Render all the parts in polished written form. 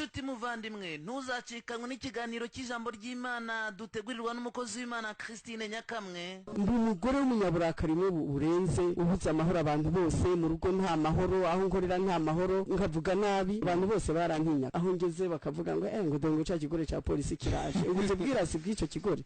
nshuti muvandimwe ntuzacikanwe n'ikiganiro cy'ijambo ry'Imana dutegurirwa n'umukozi w'Imana Christine Nyakamwe. Ndi umugore w'umunyaburakari burenze ubuza amahoro abantu bose mu rugo nta mahoro, aho nkorera nta mahoro, nkavuga nabi abantu bose barantinya, aho ngeze bakavuga ngo ngo dongo cya kigore cya polisi kiraje ubuze bwirasi bw'icyo kigore.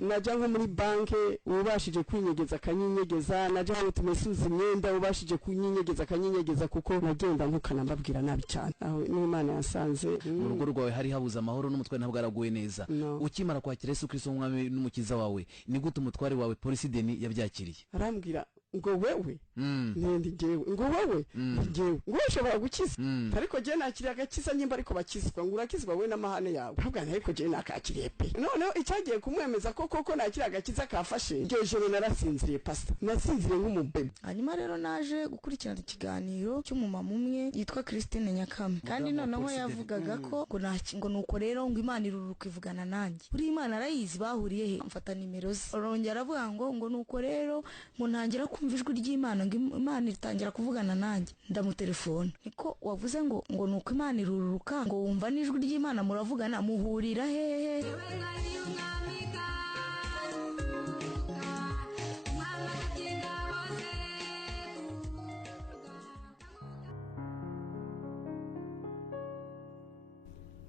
Naja nko muri banke ubashije kwinyegeza kanyinyegeza, naja aho tumesuza imyenda ubashije kunyinyegeza kanyinyegeza kuko nagenda nkukana mbabwira nabi cyane. Aho n'Imana yasanze mu rugo rwawe hari habuze amahoro n'umutwe ntabwo araguye neza. Ukimara kwakira Yesu Kristo umwami n'umukiza wawe, ni gute umutware wawe polisi Deni yabyakiriye? Arambwira ngo wewe ndi jewe, ngo wewe jewe, ngo ushobora gukiza, ariko je nakiriye agakiza nyimba ariko bakizwa, ngo urakizwa we n'amahane yawe. Ahubwo ariko je nakakiriye pe. None icyagiye kumwemeza koko nakiriye agakiza kafashe, ngiye joro narasinziriye pastor, nasinziriye nk'umubebe. Hanyuma rero naje gukurikirana ikiganiro cy'umumama umwe yitwa Christine Nyakamwe, kandi noneho yavugaga ko ngo nuko rero ngo Imana iruruka ivugana nanjye. Buri Imana arayizi, bahuriye he, mfata nimero ze. Arongera avuga ngo nuko rero ngo ntangira kumva ijwi ry'Imana, ngo Imana itangira kuvugana nanjye. Ndamutelefona, niko wavuze ngo nuko Imana iruruka, ngo wumva n'ijwi ry'Imana muravugana, muhurira hehe?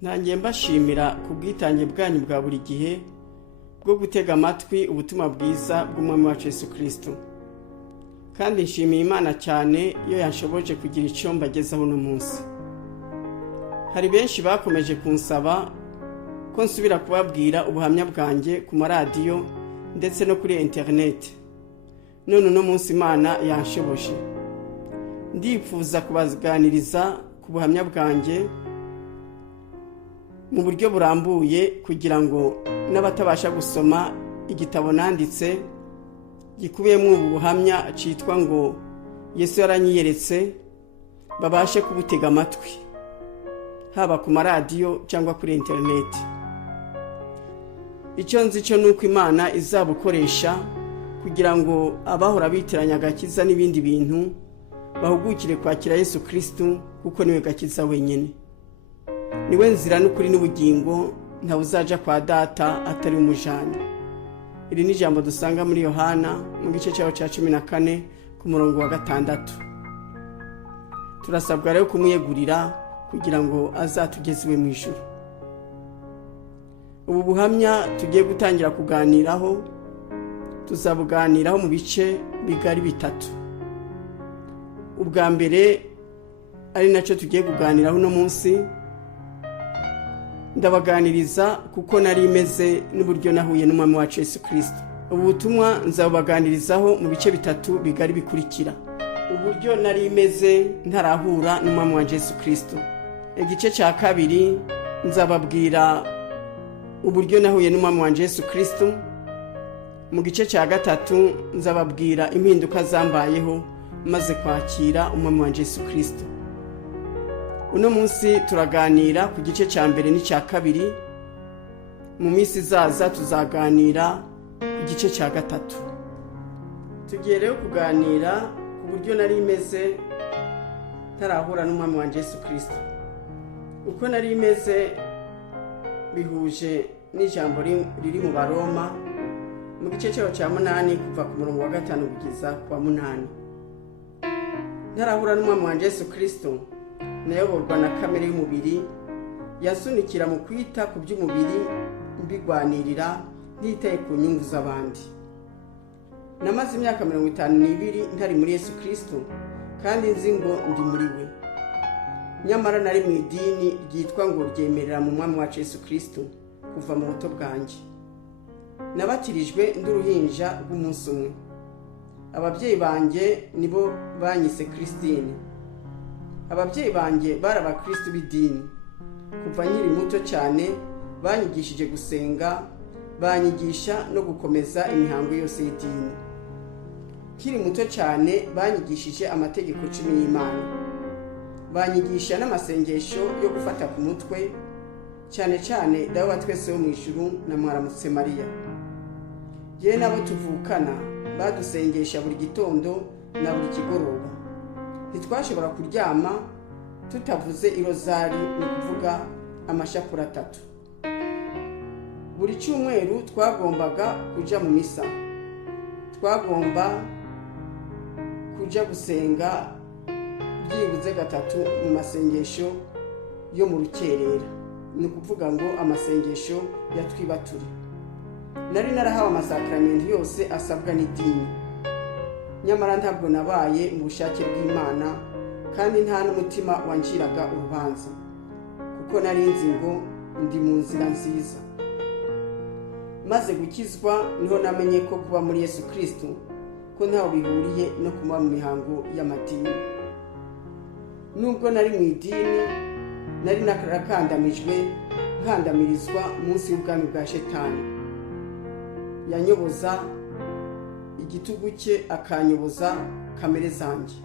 Nanjye mbashimira ku bwitange bwanyu bwa buri gihe bwo gutega amatwi ubutumwa bwiza bw'umwami wacu Yesu Kristo. Kandi nshimiye Imana cyane iyo yanshoboje kugira icyo mbagezaho uno munsi. Hari benshi bakomeje kunsaba ko nsubira kubabwira ubuhamya bwanjye ku maradiyo ndetse no kuri internet. None uno munsi Imana yanshoboje. Ndifuza kubaganiriza ku buhamya bwanjye mu buryo burambuye kugira ngo n'abatabasha gusoma igitabo nanditse gikubiyemo ubu buhamya cyitwa ngo Yesu yaranyiyeretse babashe kubutega amatwi, haba ku maradiyo cyangwa kuri internet. Icyo nzi cyo nuko Imana izabukoresha kugira ngo abahora bitiranya agakiza n'ibindi bintu bahugukire kwakira Yesu Kristo, kuko niwe gakiza wenyine. Niwe nzira n'ukuri n'ubugingo, nta uzaja kwa data atari umujana. Iri ni ijambo dusanga muri Yohana mu gice cyaho cya 14 ku murongo wa 6. Turasabwa rero kumwiyegurira kugira ngo azatugezwe mu ijuru. Ubu buhamya tugiye gutangira kuganiraho, tuzabuganiraho mu bice bigari bitatu. Ubwa mbere ari nacyo tugiye kuganiraho no munsi, ndabaganiriza kuko nari imeze n'uburyo nahuye n'umwami wacu Yesu Kristo. Ubu butumwa nzabubaganirizaho mu bice bitatu bigari bikurikira. Uburyo nari imeze ntarahura n'umwami wa Yesu Kristo. Igice cya kabiri nzababwira uburyo nahuye n'umwami wa Yesu Kristo. Mu gice cya gatatu nzababwira impinduka zambayeho maze kwakira umwami wa Yesu Kristo. Uno munsi turaganira ku gice cya mbere n'icya kabiri. Mu minsi izaza tuzaganira ku gice cya gatatu. Tugiye rero kuganira ku buryo nari imeze ntarahura n'umwami wa Yesu Kristo. Uko nari imeze bihuje n'ijambo riri mu Baroma mu gice cyaho cya 8 kuva ku murongo wa 5 kugeza ku wa 8. Ntarahura n'umwami wa Yesu Kristo, nayoborwa na kamere y'umubiri yasunikira mu kwita ku by'umubiri, mbigwanirira ntitaye ku nyungu z'abandi. Namaze imyaka 52 ntari muri Yesu Kristo, kandi nzi ngo ndi muri we. Nyamara nari mu idini ryitwa ngo ryemerera mu mwami wacu Yesu Kristo kuva mu buto bwanjye. Nabatirijwe nduruhinja rw'umunsi umwe. Ababyeyi banjye nibo banyise Christine. Ababyeyi banjye bari abakristo b'idini. Kuva nkiri muto cyane banyigishije gusenga, banyigisha no gukomeza imihango yose y'idini. Nkiri muto cyane banyigishije amategeko 10 y'Imana. Banyigisha n'amasengesho yo gufata ku mutwe, cyane cyane dawe twese wo mu ijuru na Mwaramutse Mariya. Yewe nabo tuvukana badusengesha buri gitondo na buri kigoroba. Ntitwashobora kuryama tutavuze irozari, ni kuvuga amashapura 3. Buri cyumweru twagombaga kuja mu misa, twagomba kuja gusenga byibuze 3 mu masengesho yo mu rukerera, ni ukuvuga ngo amasengesho ya twibature. Nari narahawe amasakramentu yose asabwa n'idini, nyamara ntabwo nabaye mu bushake bw'Imana kandi nta n'umutima wanjiraga urubanza, kuko nari nzi ngo ndi mu nzira nziza. Maze gukizwa niho namenye ko kuba muri Yesu Kristo ko ntaho bihuriye no kuba mu mihango y'amadini. Nubwo nari mu idini, nari narakandamijwe nkandamirizwa munsi y'ubwami bwa Shetani. Yanyoboza igitugu cye, akanyoboza kamere zanjye.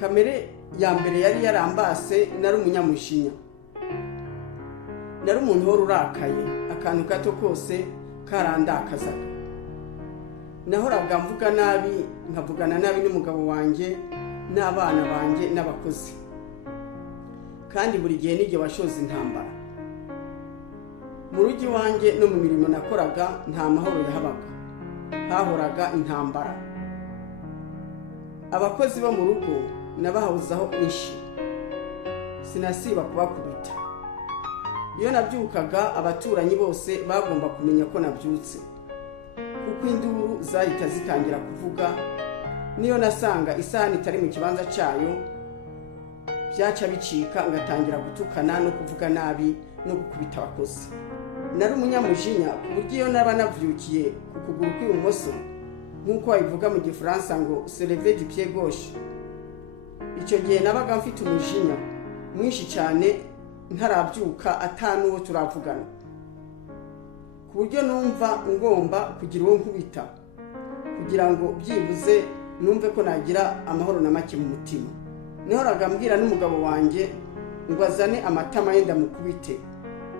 Kamere ya mbere yari yarambase, nari umunyamushinya, nari umuntu uhora urakaye, akantu gato kose karandakazaga. Nahoraga mvuga nabi, nkavugana nabi n'umugabo wanjye n'abana banjye n'abakozi, kandi buri gihe n'igihe washoza intambara. Mu rugi wanjye no mu mirimo nakoraga nta mahoro yahabaga, hahoraga intambara. Abakozi bo mu rugo nabahabuzaho inshi, sinasiba kubakubita. Iyo nabyukaga abaturanyi bose bagomba kumenya ko nabyutse, kuko induru zahita zitangira kuvuga. Niyo nasanga isahani itari mu kibanza cyayo, byaca bicika ngatangira gutukana no kuvuga nabi no gukubita abakozi. Nari umunyamujinya ku buryo iyo naba navyukiye ku kuguru kw'ibumoso, nk'uko babivuga mu Gifaransa ngo se lever du pied gauche, icyo gihe nabaga mfite umujinya mwinshi cyane, ntarabyuka atanuwo turavugana, ku buryo numva ngomba kugira uwo nkubita kugira ngo byibuze numve ko nagira amahoro na make mu mutima. Nihoraga mbwira n'umugabo wanjye ngo azane amatama yenda mukubite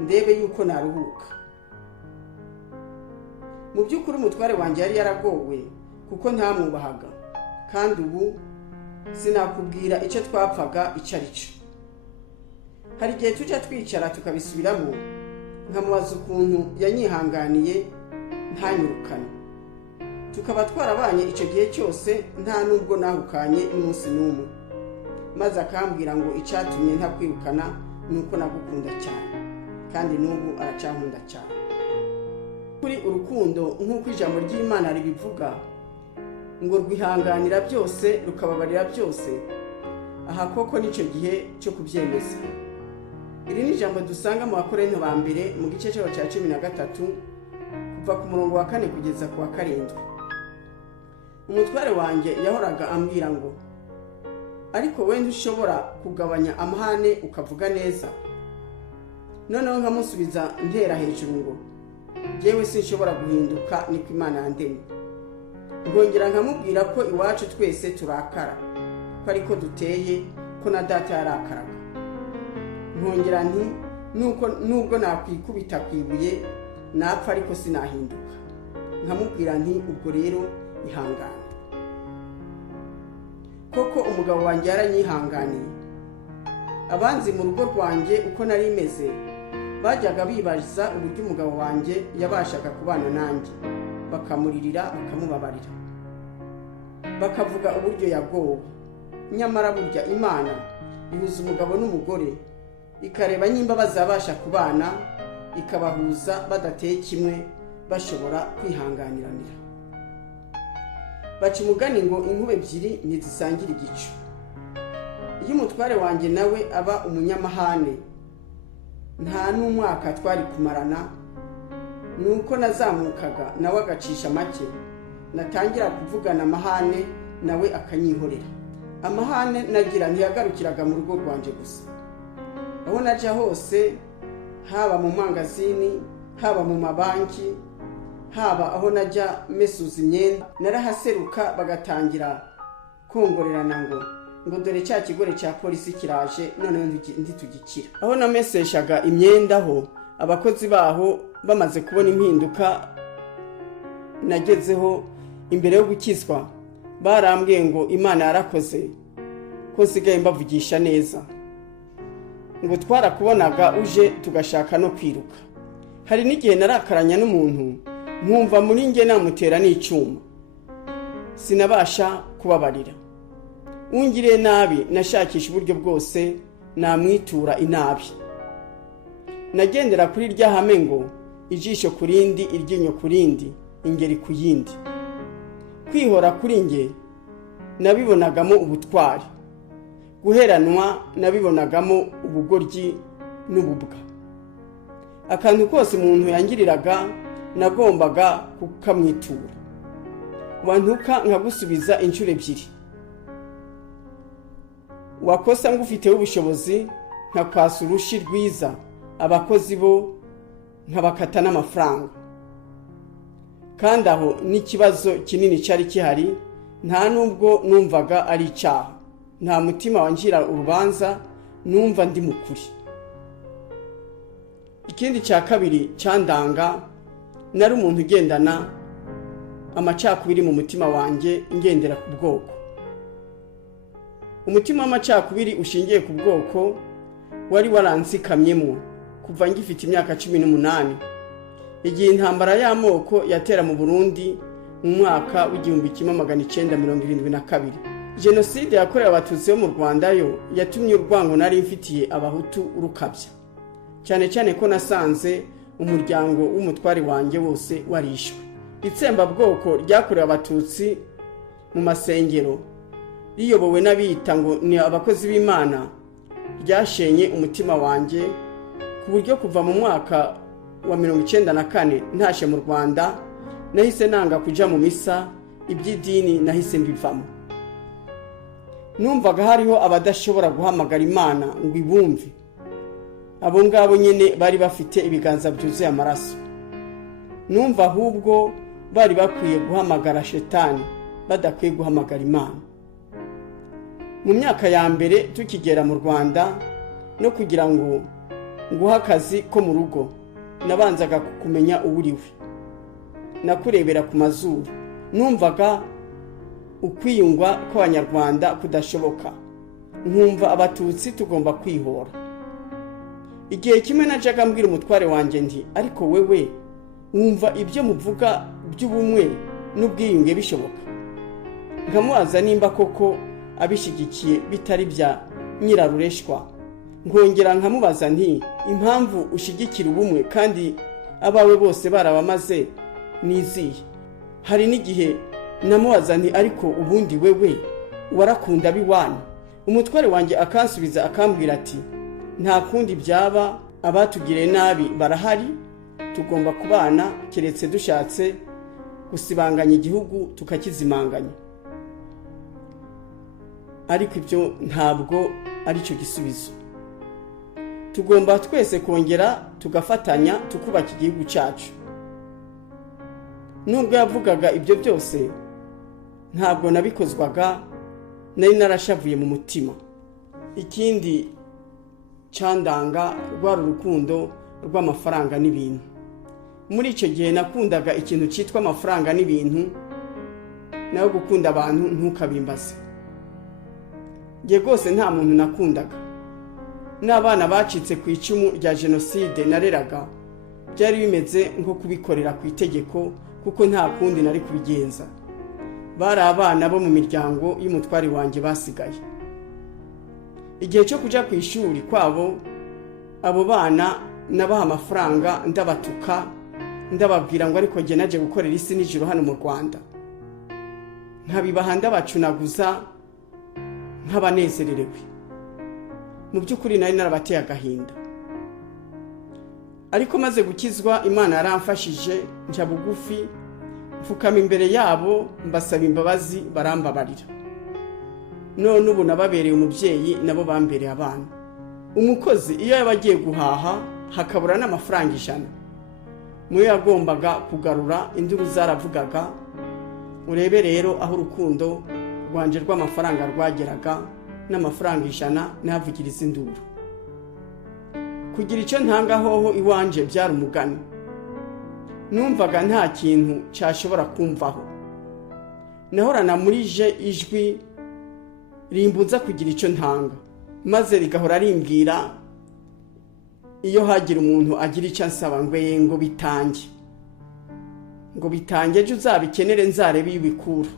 ndebe yuko naruhuka. Mu by'ukuri umutware wanjye yari yaragowe kuko ntamwubahaga, kandi ubu sinakubwira icyo twapfaga icyo ari cyo. Hari igihe tujya twicara tukabisubiramo, nkamubaza ukuntu yanyihanganiye ntanyirukane. Tukaba twarabanye icyo gihe cyose nta nubwo nahukanye n'umunsi n'umwe, maze akambwira ngo icyatumye ntakwirukana nuko nagukunda cyane, kandi n'ubu aracankunda cyane. Kuri urukundo nk'uko ijambo ry'Imana ribivuga ngo rwihanganira byose rukababarira byose, aha koko nicyo gihe cyo kubyemeza. Iri ni ijambo dusanga mu Bakorinto ba mbere mu gice cya 13 kuva ku murongo wa 4 kugeza ku wa 7. Umutware wanjye yahoraga ambwira ngo, ariko we ntushobora kugabanya amahane ukavuga neza. Noneho nkamusubiza ntera hejuru ngo, jewe sinshobora guhinduka, niko Imana yandemye. Ngongera nkamubwira ko iwacu twese turakara, ko ariko duteye, ko na data yarakaraga. Nkongera nti nubwo nakwikubita kwibuye napfa ariko sinahinduka. Nkamubwira nti ubwo rero ihangane. Koko umugabo wanjye yaranyihanganiye. Abanzi mu rugo rwanjye uko nari meze bajyaga bibaza uburyo umugabo wanjye yabashaga kubana nanjye, bakamuririra bakamubabarira, bakavuga uburyo yagowe. Nyamara burya Imana ihuza umugabo n'umugore, ikareba nimba bazabasha kubana, ikabahuza badateye kimwe, bashobora kwihanganiranira. Baca umugani ngo inkuba ebyiri ntizisangira igicu. Iyo umutware wanjye nawe aba umunyamahane, nta n'umwaka twari kumarana, nuko nazamukaga nawe agacisha make, natangira kuvugana amahane nawe akanyihorera. Amahane nagira ntiyagarukiraga mu rugo rwanje gusa. Aho naja hose, haba mu mangazini, haba mu mabanki, haba aho najya mesuza imyenda, narahaseruka bagatangira kongorerana ngo dore cya kigore cya polisi kiraje, noneho ntitugikira. Aho nameseshaga imyenda ho, abakozi baho bamaze kubona impinduka nagezeho imbere yo gukizwa, barambwiye ngo Imana yarakoze ko nsigaye mbavugisha neza. ngo twarakubonaga uje tugashaka no kwiruka. Hari n'igihe narakaranya n'umuntu nkumva muri nge namutera n'icyuma, sinabasha kubabarira. Ungiriye nabi nashakisha uburyo bwose namwitura inabi. Nagendera kuri rya hame ngo ijisho kurindi, iryinyo kurindi, ingeri ku yindi. Kwihora kuri nge nabibonagamo ubutwari, guheranwa nabibonagamo ubugoryi n'ububwa. Akantu kose umuntu yangiriraga nagombaga kukamwitura. Wantuka nkagusubiza inshuro ebyiri. Wakosa ngufiteho ubushobozi nkakwasa urushi rwiza, abakozi bo nkabakata n'amafaranga. Kandi aho n'ikibazo kinini cyari kihari, nta nubwo numvaga ari icyaha, nta mutima wangira urubanza, numva ndi mukuri. Ikindi cya kabiri cyandanga, nari umuntu ugendana amacakubiri mu mutima wanjye, ngendera ku bwoko. Umutima w'amacakubiri ushingiye ku bwoko wari waransikamyemo kuva ngifite imyaka 18, igihe intambara y'amoko yatera mu Burundi mu mwaka w'1972. Jenoside yakorewe abatutsi bo mu Rwanda yo yatumye urwango nari mfitiye abahutu rukabya, cyane cyane ko nasanze umuryango w'umutwari wanjye wose warishwe. Itsemba bwoko ryakorewe abatutsi mu masengero riyobowe n'abiyita ngo ni abakozi b'Imana ryashenye umutima wanjye, ku buryo kuva mu mwaka wa 1994 ntashe mu Rwanda nahise nanga kuja mu misa, iby'idini nahise mbivamo. Numvaga hariho abadashobora guhamagara Imana ngo ibumve. Abo ngabo nyine bari bafite ibiganza byuzuye amaraso. Numva ahubwo bari bakwiye guhamagara shetani, badakwiye guhamagara Imana. Mu myaka ya mbere tukigera mu Rwanda, no kugira ngo nguha akazi ko mu rugo, nabanzaga kumenya uwuriwe. Nakurebera ku mazuru. Numvaga ukwiyungwa kw'Abanyarwanda kudashoboka. Nkumva abatutsi tugomba kwihora. Igihe kimwe najaga mbwira umutware wanjye nti, ariko wewe wumva ibyo muvuga by'ubumwe n'ubwiyunge bishoboka? Nkamubaza nimba koko abishigikiye bitari bya nyirarureshwa. Nkongera nkamubaza nti, impamvu ushigikira ubumwe kandi abawe bose barabamaze niziye? Hari n'igihe namubaza nti, ariko ubundi wewe warakunda biwana? Umutware wanjye akansubiza akambwira ati, nta kundi byaba, abatugiriye nabi barahari, tugomba kubana keretse dushatse gusibanganya igihugu tukakizimanganya. Ariko ibyo ntabwo ari cyo gisubizo. Tugomba twese kongera tugafatanya tukubaka igihugu cyacu. Nubwo yavugaga ibyo byose, ntabwo nabikozwaga, nari narashavuye mu mutima. Ikindi cyandanga rwari urukundo rw'amafaranga n'ibintu. Muri icyo gihe nakundaga ikintu cyitwa amafaranga n'ibintu, naho gukunda abantu ntukabimbaze. Nge rwose nta muntu nakundaga. N'abana bacitse ku icumu rya jenoside nareraga, byari bimeze nko kubikorera ku itegeko, kuko nta kundi nari kubigenza. Bari abana bo mu miryango y'umutwari wanjye basigaye. Igihe cyo kuja ku ishuri kwabo, abo bana nabaha amafaranga, ndabatuka, ndababwira ngo ariko nge naje gukorera isi n'ijuru hano mu Rwanda. Nkabibaha ndabacunaguza, nk'abanezererewe. Mu by'ukuri nari narabateye agahinda. Ariko maze gukizwa, Imana yaramfashije, nja bugufi, mfukama imbere yabo, mbasaba imbabazi, barambabarira. None ubu nababereye umubyeyi, nabo bambereye abana. Umukozi iyo yabagiye guhaha hakabura n'amafaranga 100, muyo yagombaga kugarura, induru zaravugaga. Urebe rero aho urukundo rwanje rw'amafaranga rwageraga, n'amafaranga 100 navugiriza induru. Kugira icyo ntanga hoho iwanje byari umugani. Numvaga nta kintu cyashobora kumvaho. Nahorana muri je ijwi rimbuza kugira icyo ntanga, maze rigahora rimbwira iyo hagira umuntu agira icyo ansaba ngo bitange ejo uzabikenere nzarebe iyo ubikura,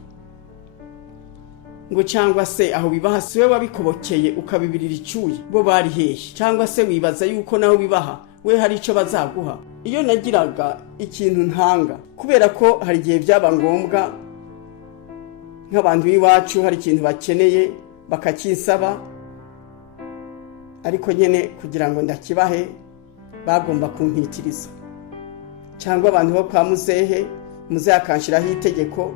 ngo cyangwa se aho bibaha si we wabikobokeye ukabibirira icyuye, bo bari hehe? Cyangwa se wibaza yuko naho bibaha we hari icyo bazaguha? Iyo nagiraga ikintu ntanga, kubera ko hari igihe byaba ngombwa nk'abantu b'iwacu hari ikintu bakeneye bakakinsaba, ariko nyene kugira ngo ndakibahe bagomba kumpitiriza, cyangwa abantu bo kwa muzehe akanshiraho itegeko.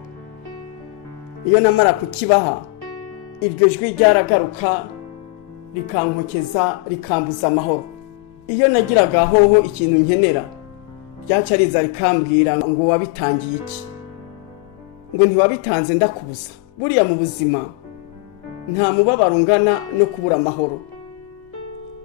Iyo namara kukibaha iryo jwi ryaragaruka rikankokeza rikambuza amahoro. Iyo nagiraga hoho ikintu nkenera byaca riza rikambwira ngo wabitangiye iki, ngo ntiwabitanze ndakubuza. Buriya mu buzima nta mubabaro ungana no kubura amahoro.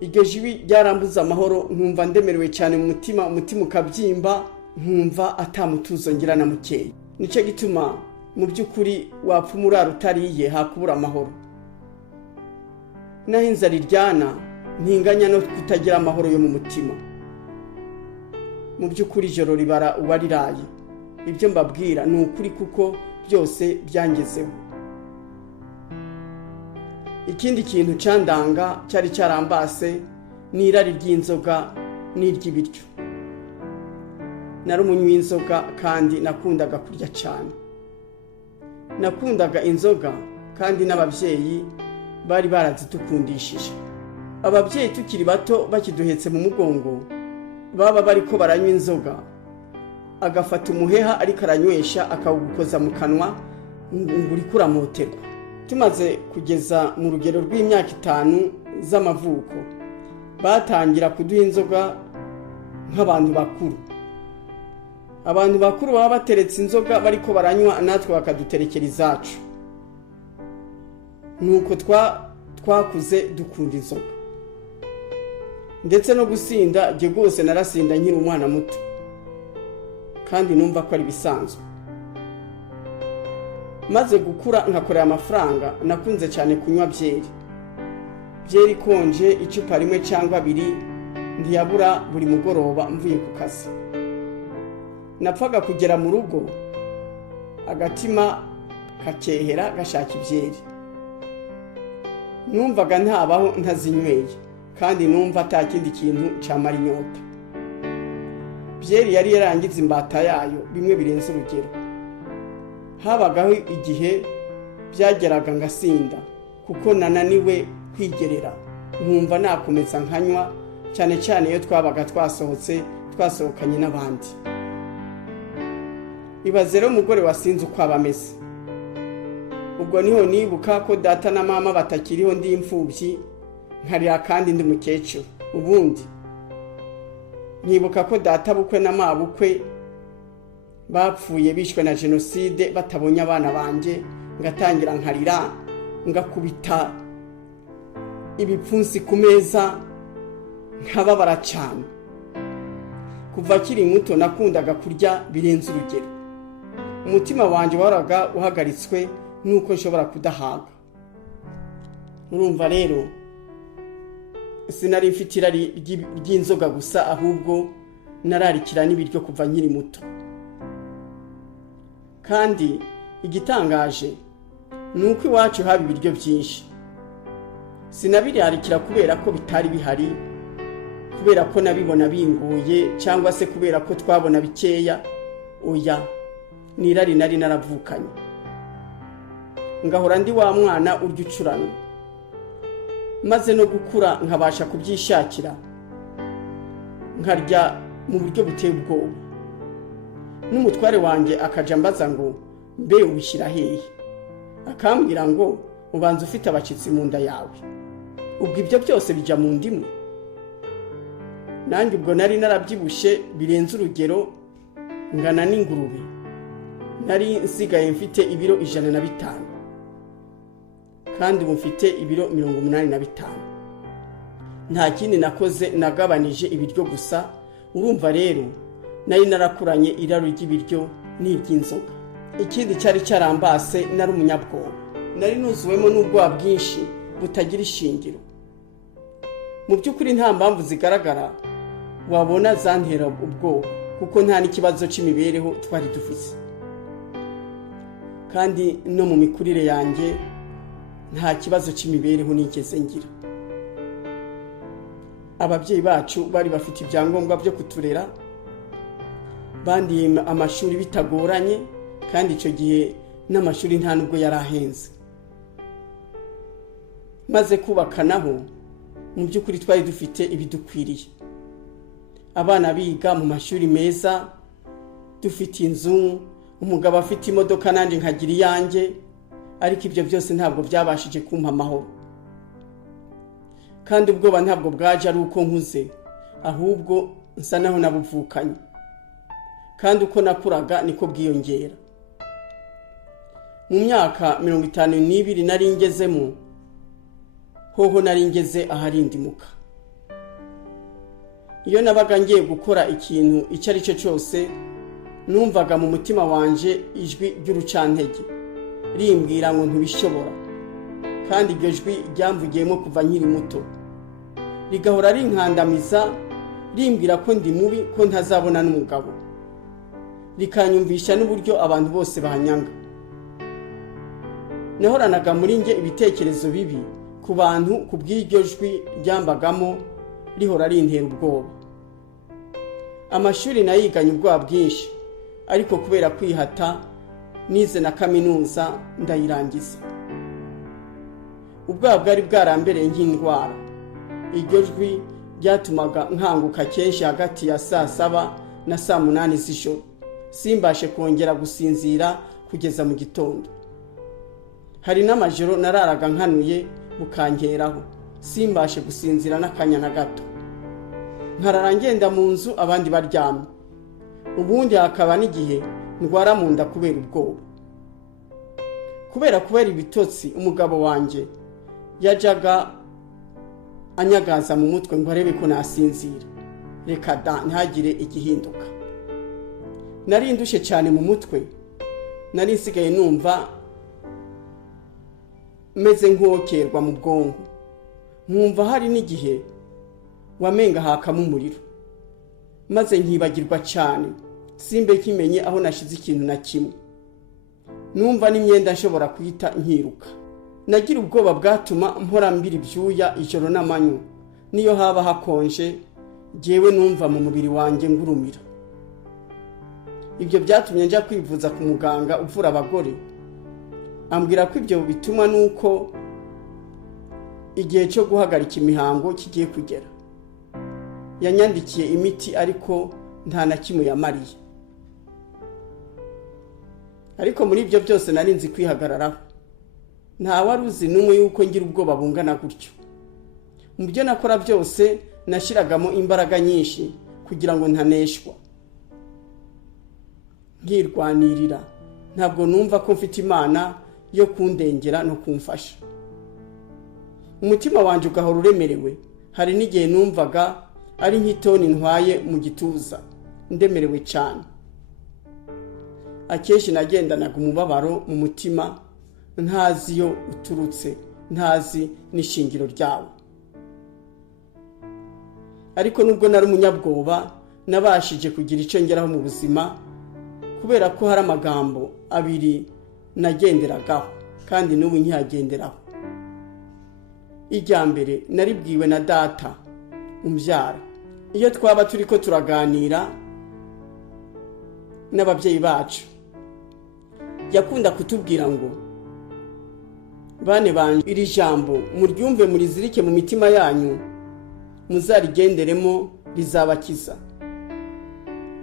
Iryo jwi ryarambuza amahoro, nkumva ndemerewe cyane mu mutima ukabyimba, nkumva atamutuzo ngira na mukeya. Nico gituma mu by'ukuri wapfa umurara utariye hakubura amahoro. Naho inzara iryana ntinganya no kutagira amahoro yo mu mutima. Mu by'ukuri ijoro ribara uwariraye. Ibyo mbabwira ni ukuri kuko byose byangezeho. Ikindi kintu candanga cyari cyarambase ni irari ry'inzoga n'iry'ibiryo. Nari umunywi w'inzoga kandi nakundaga kurya cyane. Nakundaga inzoga kandi n'ababyeyi bari barazidukundishije. Ababyeyi tukiri bato bakiduhetse mu mugongo baba bariko baranywa inzoga, agafata umuheha ariko aranywesha akawukoza mu kanwa ngo uriko uramoterwa. Tumaze kugeza mu rugero rw'imyaka 5 z'amavuko batangira kuduha inzoga nk'abantu bakuru. Abantu bakuru baba bateretse inzoga bariko baranywa, natwe bakaduterekera izacu. Nuko twakuze dukunda inzoga, ndetse no gusinda. Je rwose narasinda nkiri umwana muto kandi numva ko ari bisanzwe. Maze gukura nkakorera amafaranga, nakunze cyane kunywa byeri konje icupa rimwe cyangwa 2 ndiyabura buri mugoroba mvuye ku kazi. Napfaga kugera mu rugo agatima kakehera gashaka ibyeri. Numvaga ntabaho ntazinyweye kandi numva atakindi kintu camara inyota. Byeri yari yarangiza imbata yayo bimwe birenze urugero. Habagaho igihe byageraga ngasinda kuko nananiwe kwigerera, nkumva nakomeza nkanywa, cyane cyane iyo twabaga twasohokanye n'abandi. Ibaze rero umugore wasinze uko abameze. Ubwo niho nibuka ko data na mama batakiriho, ndi imfubyi nkarira kandi ndi mukecuru. Ubundi nibuka ko data bukwe na mabukwe bapfuye bishwe na jenoside batabonye abana banje, ngatangira nkarira ngakubita ibipfunsi ku meza nkababara cyane. Kuva kiri muto nakundaga kurya birenze urugero. Umutima wanje waraga uhagaritswe nuko nshobora kudahaga. Urumva rero sinari mfite irari ry'inzoga gusa, ahubwo nararikira n'ibiryo kuva nkiri muto. Kandi igitangaje nuko iwacu haba ibiryo byinshi. Sinabirarikira kubera ko bitari bihari, kubera ko nabibona bingoye, cyangwa se kubera ko twabona bikeya. Oya, nirari nari naravukanye. Ngahora ndi wa mwana urya ucurano. Maze no gukura nkabasha kubyishakira, nkarya mu buryo buteye ubwoba. N'umutware wanjye akaja mbaza ngo mbe ubishyira hehe, akambwira ngo ubanza ufite abacitsi mu nda yawe. Ubwo ibyo byose bija mu ndimu. Nanjye ubwo nari narabyibushe birenze urugero, ngana n'ingurube. Nari nsigaye mfite ibiro 105 kandi ubu mfite ibiro 85. Nta kindi nakoze, nagabanije ibiryo gusa. Urumva rero nari narakuranye iraro ry'ibiryo n'iry'inzoga. Ikindi cyari cyarambase, nari umunyabwoba. Nari nuzuwemo n'ubwoba bwinshi butagira ishingiro. Mu by'ukuri nta mpamvu zigaragara wabona zantera ubwoba kuko nta n'ikibazo c'imibereho twari dufise, kandi no mu mikurire yanjye nta kibazo c'imibereho nigeze ngira. Ababyeyi bacu bari bafite ibyangombwa byo kuturera, bandiye amashuri bitagoranye, kandi icyo gihe n'amashuri nta nubwo yari ahenze. Maze kubakanaho mu by'ukuri twari dufite ibidukwiriye, abana biga mu mashuri meza, dufite inzu, umugabo afite imodoka nanjye nkagira iyanjye, ariko ibyo byose ntabwo byabashije kumpa amahoro. Kandi ubwoba ntabwo bwaje ari uko nkuze, ahubwo nsa naho nabuvukanye, kandi uko nakuraga niko bwiyongera. Mu myaka 52 nari ngezemo, hoho nari ngeze aharindimuka. Iyo nabaga ngiye gukora ikintu icyo ari cyo cyose, numvaga mu mutima wanje ijwi ry'urucantege rimbwira ngo ntubishobora, kandi iryo jwi ryamvugiyemo kuva nkiri muto, rigahora rinkandamiza rimbwira ko ndi mubi, ko ntazabona n'umugabo, rikanyumvisha n'uburyo abantu bose banyanga. Nahoranaga muri nge ibitekerezo bibi ku bantu, ku bw'iryo jwi ryambagamo rihora rintera ubwoba. Amashuri nayiganye ubwoba bwinshi, ariko kubera kwihata nize na kaminuza ndayirangiza. Ubwoba bwari bwarambereye nk'indwara. Iryo jwi ryatumaga nkanguka kenshi hagati ya saa 7 na saa 8 z'ijoro, simbashe kongera gusinzira kugeza mu gitondo. Hari n'amajoro nararaga nkanuye bukankeraho, simbashe gusinzira n'akanya na gato. Nkarara ngenda mu nzu abandi baryamye, ubundi hakaba n'igihe ndwara mu nda kubera ubwoba. Kubera ibitotsi, umugabo wanje yajaga anyagaza mu mutwe ngo arebe ko nasinzira. Reka da ntagire igihinduka. Nari ndushe cyane mu mutwe, nari nsigaye numva meze nk'okerwa mu bwonko, nkumva hari n'igihe wamenga hakamo umuriro, maze nkibagirwa cyane, simbe kimenye aho nashize ikintu na kimwe. Numva n'imyenda nshobora kwita nkiruka. Nagira ubwoba bwatuma mpora mbira ibyuya ijoro n'amanywa, niyo haba hakonje jewe numva mu mubiri wanjye ngurumira. Ibyo byatumye njya kwivuza ku muganga uvura abagore, ambwira ko ibyo bituma nuko igihe cyo guhagarika imihango kigiye kugera. Yanyandikiye imiti ariko nta na kimwe yamariye. Ariko muri ibyo byose nari nzi kwihagararaho. Nta waruzi numwe yuko ngira ubwoba bungana gutyo. Mu byo nakora byose nashiragamo imbaraga nyinshi kugira ngo ntaneshwa. Nkirwanirira, ntabwo numva ko mfite Imana yo kundengera no kumfasha. Umutima wanje ugahora uremerewe. Hari n'igihe numvaga ari nk'itoni ntwaye mu gituza, ndemerewe cyane. Akenshi nagendanaga umubabaro mu mutima, ntazi yo uturutse, ntazi n'ishingiro ryawo. Ariko nubwo nari umunyabwoba, nabashije kugira icyo ngeraho mu buzima, kubera ko hari amagambo abiri nagenderagaho, kandi n'ubu nkiyagenderaho. Irya mbere naribwiwe na data umbyara. Iyo twaba turiko turaganira n'ababyeyi bacu, yakunda kutubwira ngo, bane banje, iri jambo muryumve murizirike mu mitima yanyu, muzarigenderemo rizabakiza.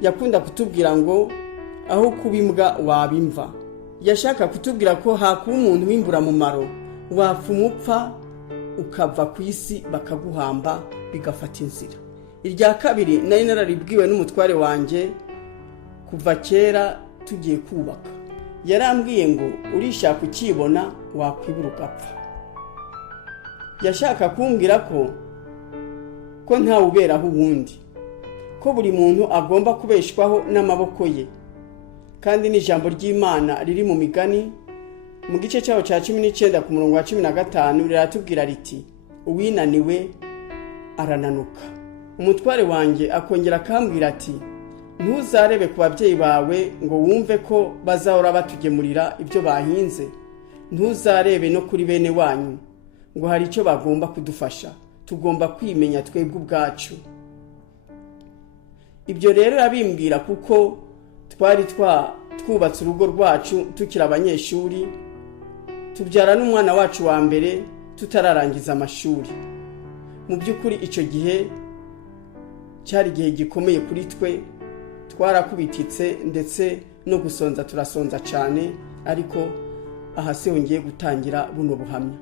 Yakunda kutubwira ngo, aho kubimbwa wabimva. Yashaka kutubwira ko hakuba umuntu w'imbura mumaro, wapfa umupfa ukava ku isi bakaguhamba bigafata inzira. Irya kabiri nari nararibwiwe n'umutware wanje kuva kera tugiye kubaka. Yarambwiye ngo, urishaka ukibona wakwibura ugapfa. Yashaka kumbwira ko ntawe uberaho ubundi, ko buri muntu agomba kubeshwaho n'amaboko ye. Kandi n'ijambo ry'Imana riri mu Migani mu gice cyaho cya 19 ku murongo wa 15 riratubwira riti, uwinaniwe arananuka. umutware wanjye akongera akambwira ati ntuzarebe ku babyeyi bawe ngo wumve ko bazahora batugemurira ibyo bahinze, ntuzarebe no kuri bene wanyu ngo hari icyo bagomba kudufasha, tugomba kwimenya twebwe ubwacu. Ibyo rero yabimbwira kuko twari twubatse urugo rwacu tukiri abanyeshuri, tubyara n'umwana wacu wa mbere tutararangiza amashuri. Mu by'ukuri icyo gihe cyari igihe gikomeye kuri twe, twarakubititse ndetse no gusonza turasonza cyane, ariko aha se hongeye gutangira buno buhamya.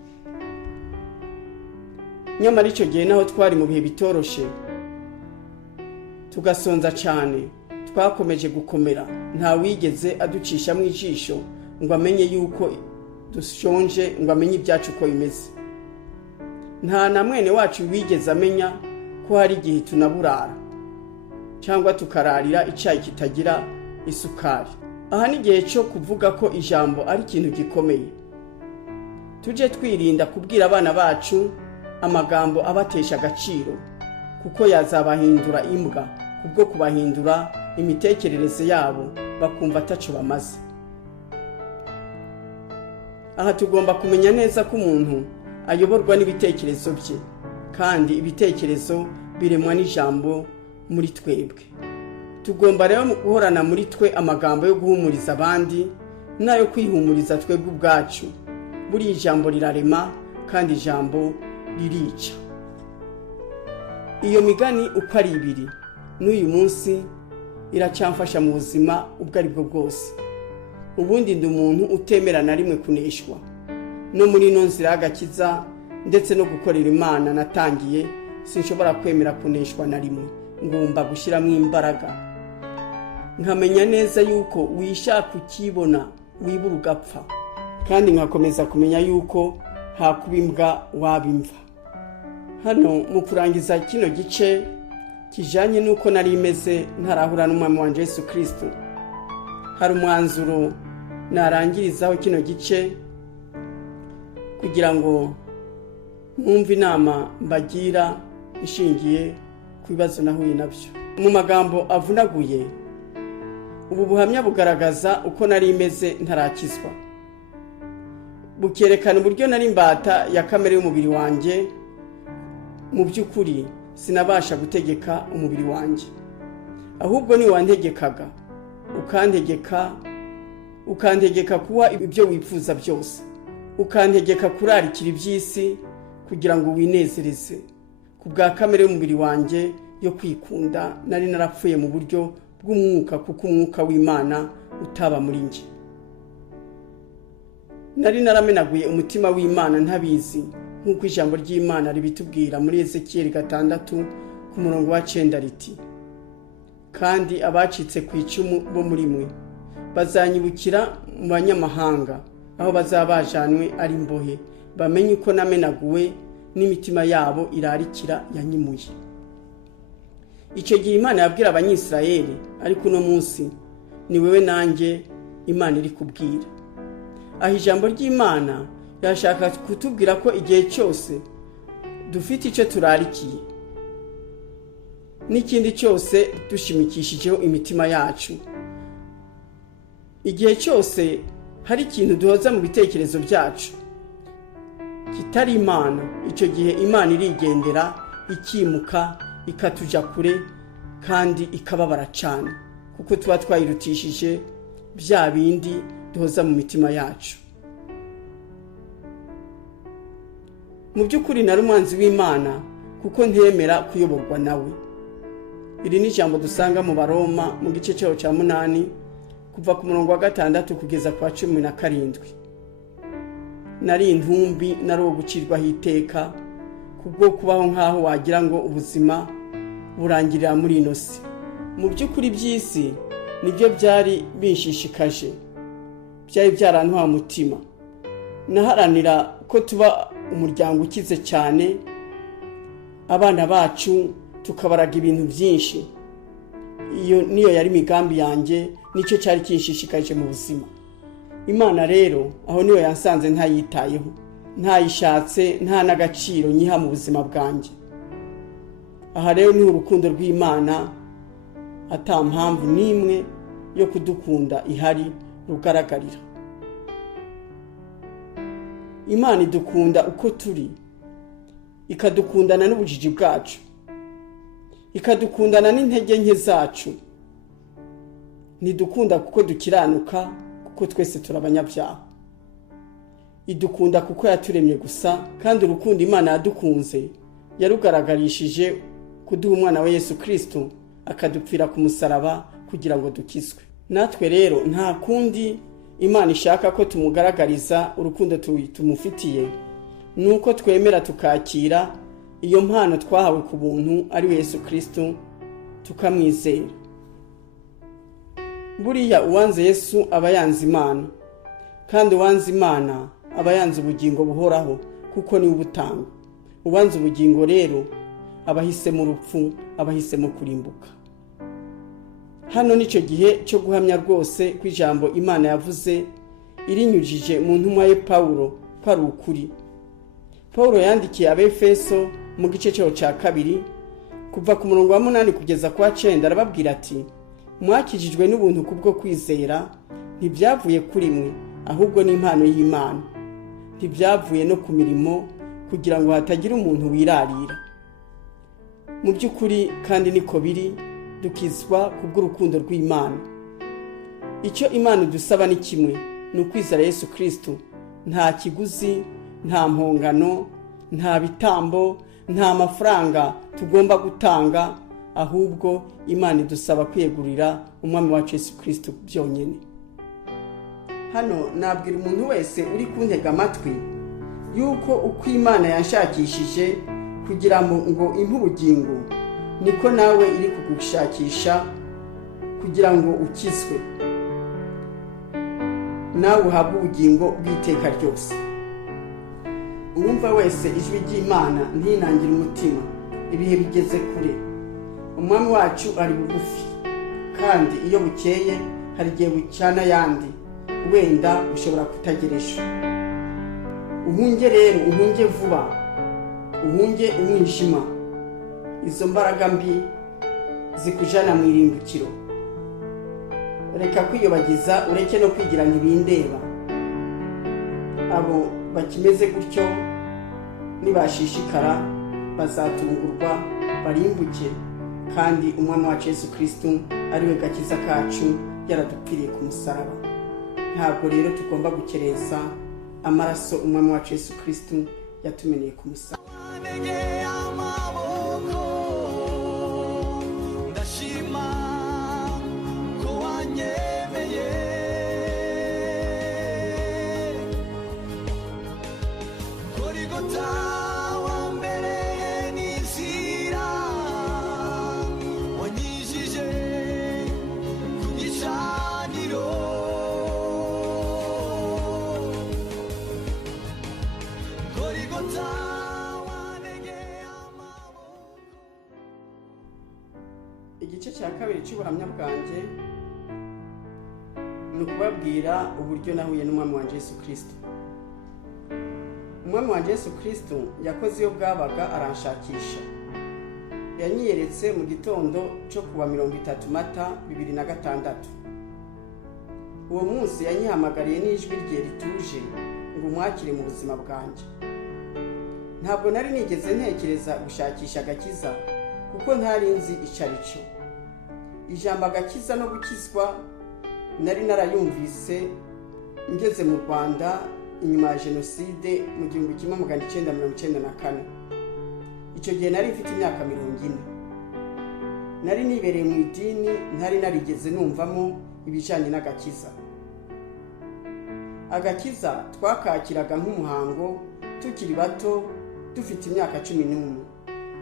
Nyamara icyo gihe naho twari mu bihe bitoroshe tugasonza cyane, twakomeje gukomera, nta wigeze aducisha mu ijisho ngo amenye yuko dushonje, ngo amenye ibyacu uko bimeze. Nta na mwene wacu wigeze amenya ko hari igihe tunaburara cyangwa tukararira icyayi kitagira isukari. Aha ni igihe cyo kuvuga ko ijambo ari ikintu gikomeye. Tujye twirinda kubwira abana bacu amagambo abatesha agaciro, kuko yazabahindura imbwa kubwo kubahindura imitekerereze yabo bakumva ataco bamaze. Aha tugomba kumenya neza ko umuntu ayoborwa n'ibitekerezo bye, kandi ibitekerezo biremwa n'ijambo muri twebwe. Tugomba rero guhorana muri twe amagambo yo guhumuriza abandi n'ayo kwihumuriza twebwe ubwacu. Buri ijambo rirarema kandi ijambo ririca. Iyo migani uko ari ibiri n'uyu munsi iracyamfasha mu buzima ubwo ari bwo bwose. Ubundi ndi umuntu utemera na rimwe kuneshwa, no muri ino nzira y'agakiza ndetse no gukorera Imana natangiye sinshobora kwemera kuneshwa na rimwe. Ngomba gushyiramo imbaraga, nkamenya neza yuko wishaka ukibona wibura ugapfa, kandi nkakomeza kumenya yuko hakuba imbwa wabimva. Hano mu kurangiza kino gice kijanye nuko nari imeze ntarahura n'umwami wanje Yesu Kristo, hari umwanzuro narangirizaho kino gice kugira ngo mwumve inama mbagira ishingiye ku bibazo nahuye nabyo. Mu magambo avunaguye, ubu buhamya bugaragaza uko nari imeze ntarakizwa, bukerekana uburyo nari imbata ya kamere y'umubiri wanjye. Mu by'ukuri sinabasha gutegeka umubiri wanjye, ahubwo ni wantegekaga, ukantegeka kuba ibyo wifuza byose, ukantegeka kurarikira iby'isi kugira ngo winezereze. Ku bwa kamere y'umubiri wanjye yo kwikunda nari narapfuye mu buryo bw'umwuka, kuko umwuka w'Imana utaba muri njye. Nari naramenaguye umutima w'Imana ntabizi, nk'uko ijambo ry'Imana ribitubwira muri Ezekiyeli 6:9 riti, kandi abacitse ku icumu bo muri mwe bazanyibukira mu banyamahanga, aho bazabajanwe ari imbohe, bamenye uko namenaguwe n'imitima yabo irarikira yanyimuye. Icyo gihe Imana yabwira abanyisirayeli, ariko uno munsi ni wewe nanjye Imana iri kubwira. Aho ijambo ry'Imana yashaka kutubwira ko igihe cyose dufite icyo turarikiye n'ikindi cyose dushimikishijeho imitima yacu, igihe cyose hari ikintu duhoza mu bitekerezo byacu kitari Imana, icyo gihe Imana irigendera ikimuka ikatuja kure kandi ikababara cyane, kuko tuba twayirutishije bya bindi duhoza mu mitima yacu. Mu by'ukuri nari umwanzi w'Imana kuko ntemera kuyoborwa nawe. Iri ni ijambo dusanga mu Baroma mu gice cyaho cya 8 kuva ku murongo wa 6 kugeza ku wa 17. Nari intumbi, nari uwo gucirwaho iteka kubwo kubaho nk'aho wagira ngo ubuzima burangirira muri ino si. Mu by'ukuri by'isi nibyo byari binshishikaje, byari byarantwaye umutima. Naharanira ko tuba umuryango ukize cyane, abana bacu tukabaraga ibintu byinshi. Iyo niyo yari migambi yanjye, nicyo cyari kinshishikaje mu buzima. Imana rero aho niyo yansanze ntayitayeho, ntayishatse, nta n'agaciro nyiha mu buzima bwanjye. aha rero ni urukundo rw'Imana ata mpamvu n'imwe yo kudukunda ihari rugaragarira. Imana idukunda uko turi, ikadukundana n'ubujiji bwacu, ikadukundana n'intege nke zacu. Nidukunda kuko dukiranuka, kuko twese turabanyabyaha. Idukunda kuko yaturemye gusa, kandi urukundo Imana yadukunze yarugaragarishije kuduha umwana we Yesu Kristo akadupfira ku musaraba kugira ngo dukizwe. Natwe rero nta kundi Imana ishaka ko tumugaragariza urukundo tumufitiye, nuko twemera tukakira iyo mpano twahawe ku buntu ari we Yesu Kristo, tukamwizera. Buriya uwanze Yesu aba yanze Imana, kandi uwanze Imana aba yanze ubugingo buhoraho, kuko ni ubutanga. Uwanze ubugingo rero abahisemo urupfu, abahisemo kurimbuka. Hano nicyo gihe cyo guhamya rwose ko ijambo Imana yavuze irinyujije mu ntumwa ye Pawulo ko ari ukuri. Pawulo yandikiye Abefeso mu gice cyaho cya 2 kuva ku murongo wa 8 kugeza ku wa 9, arababwira ati: mwakijijwe n'ubuntu kubwo kwizera, ntibyavuye kuri mwe, ahubwo ni impano y'Imana. Ntibyavuye no ku mirimo, kugira ngo hatagira umuntu wirarira. Mu by'ukuri kandi niko biri, dukizwa kubw'urukundo rw'Imana. Icyo Imana idusaba ni kimwe, ni ukwizera Yesu Kristo. Nta kiguzi, nta mpongano, nta bitambo, nta mafaranga tugomba gutanga, ahubwo Imana idusaba kwiyegurira umwami wacu Yesu Kristo byonyine. Hano nabwira umuntu wese uri kuntega amatwi yuko uko Imana yanshakishije kugira ngo impe ubugingo, niko nawe iri kugushakisha kugira ngo ukizwe, nawe uhabwe ubugingo bw'iteka ryose. Uwumva wese ijwi ry'Imana ntinangire umutima, ibihe bigeze kure. Umwami wacu ari bugufi, kandi iyo bukeye hari igihe bucana yandi, wenda ushobora kutageresha. Uhunge rero, uhunge vuba, uhunge umwijima, izo mbaraga mbi zikujana mu irimbukiro. Reka kwiyobagiza, ureke no kwigira ntibindeba. Abo bakimeze gutyo nibashishikara bazatungurwa, barimbuke, kandi umwami wacu Yesu Kristo ari we gakiza kacu, yaradupfiriye ku musaraba. Ntabwo rero tugomba gukereza amaraso umwami wacu Yesu Kristo yatumeneye ku musaraba. Igice cya 2 cy'ubuhamya bwanjye ni ukubabwira uburyo nahuye n'umwami wa Yesu Kristo. Umwami wa Yesu Kristo yakoze iyo bwabaga aranshakisha. Yanyiyeretse mu gitondo cyo kuwa 30 Mata 2006. Uwo munsi yanyihamagariye n'ijwi rye rituje ngo mwakire mu buzima bwanjye. Ntabwo nari nigeze ntekereza gushakisha agakiza, kuko ntari nzi icarico. Ijambo agakiza no gukizwa nari narayumvise ngeze mu Rwanda inyuma ya Jenoside mu 1994. Icyo gihe nari mfite imyaka 40. Nari nibereye mu idini, ntari narigeze numvamo ibijanye n'agakiza. Agakiza twakakiraga nk'umuhango tukiri bato, dufite imyaka 11,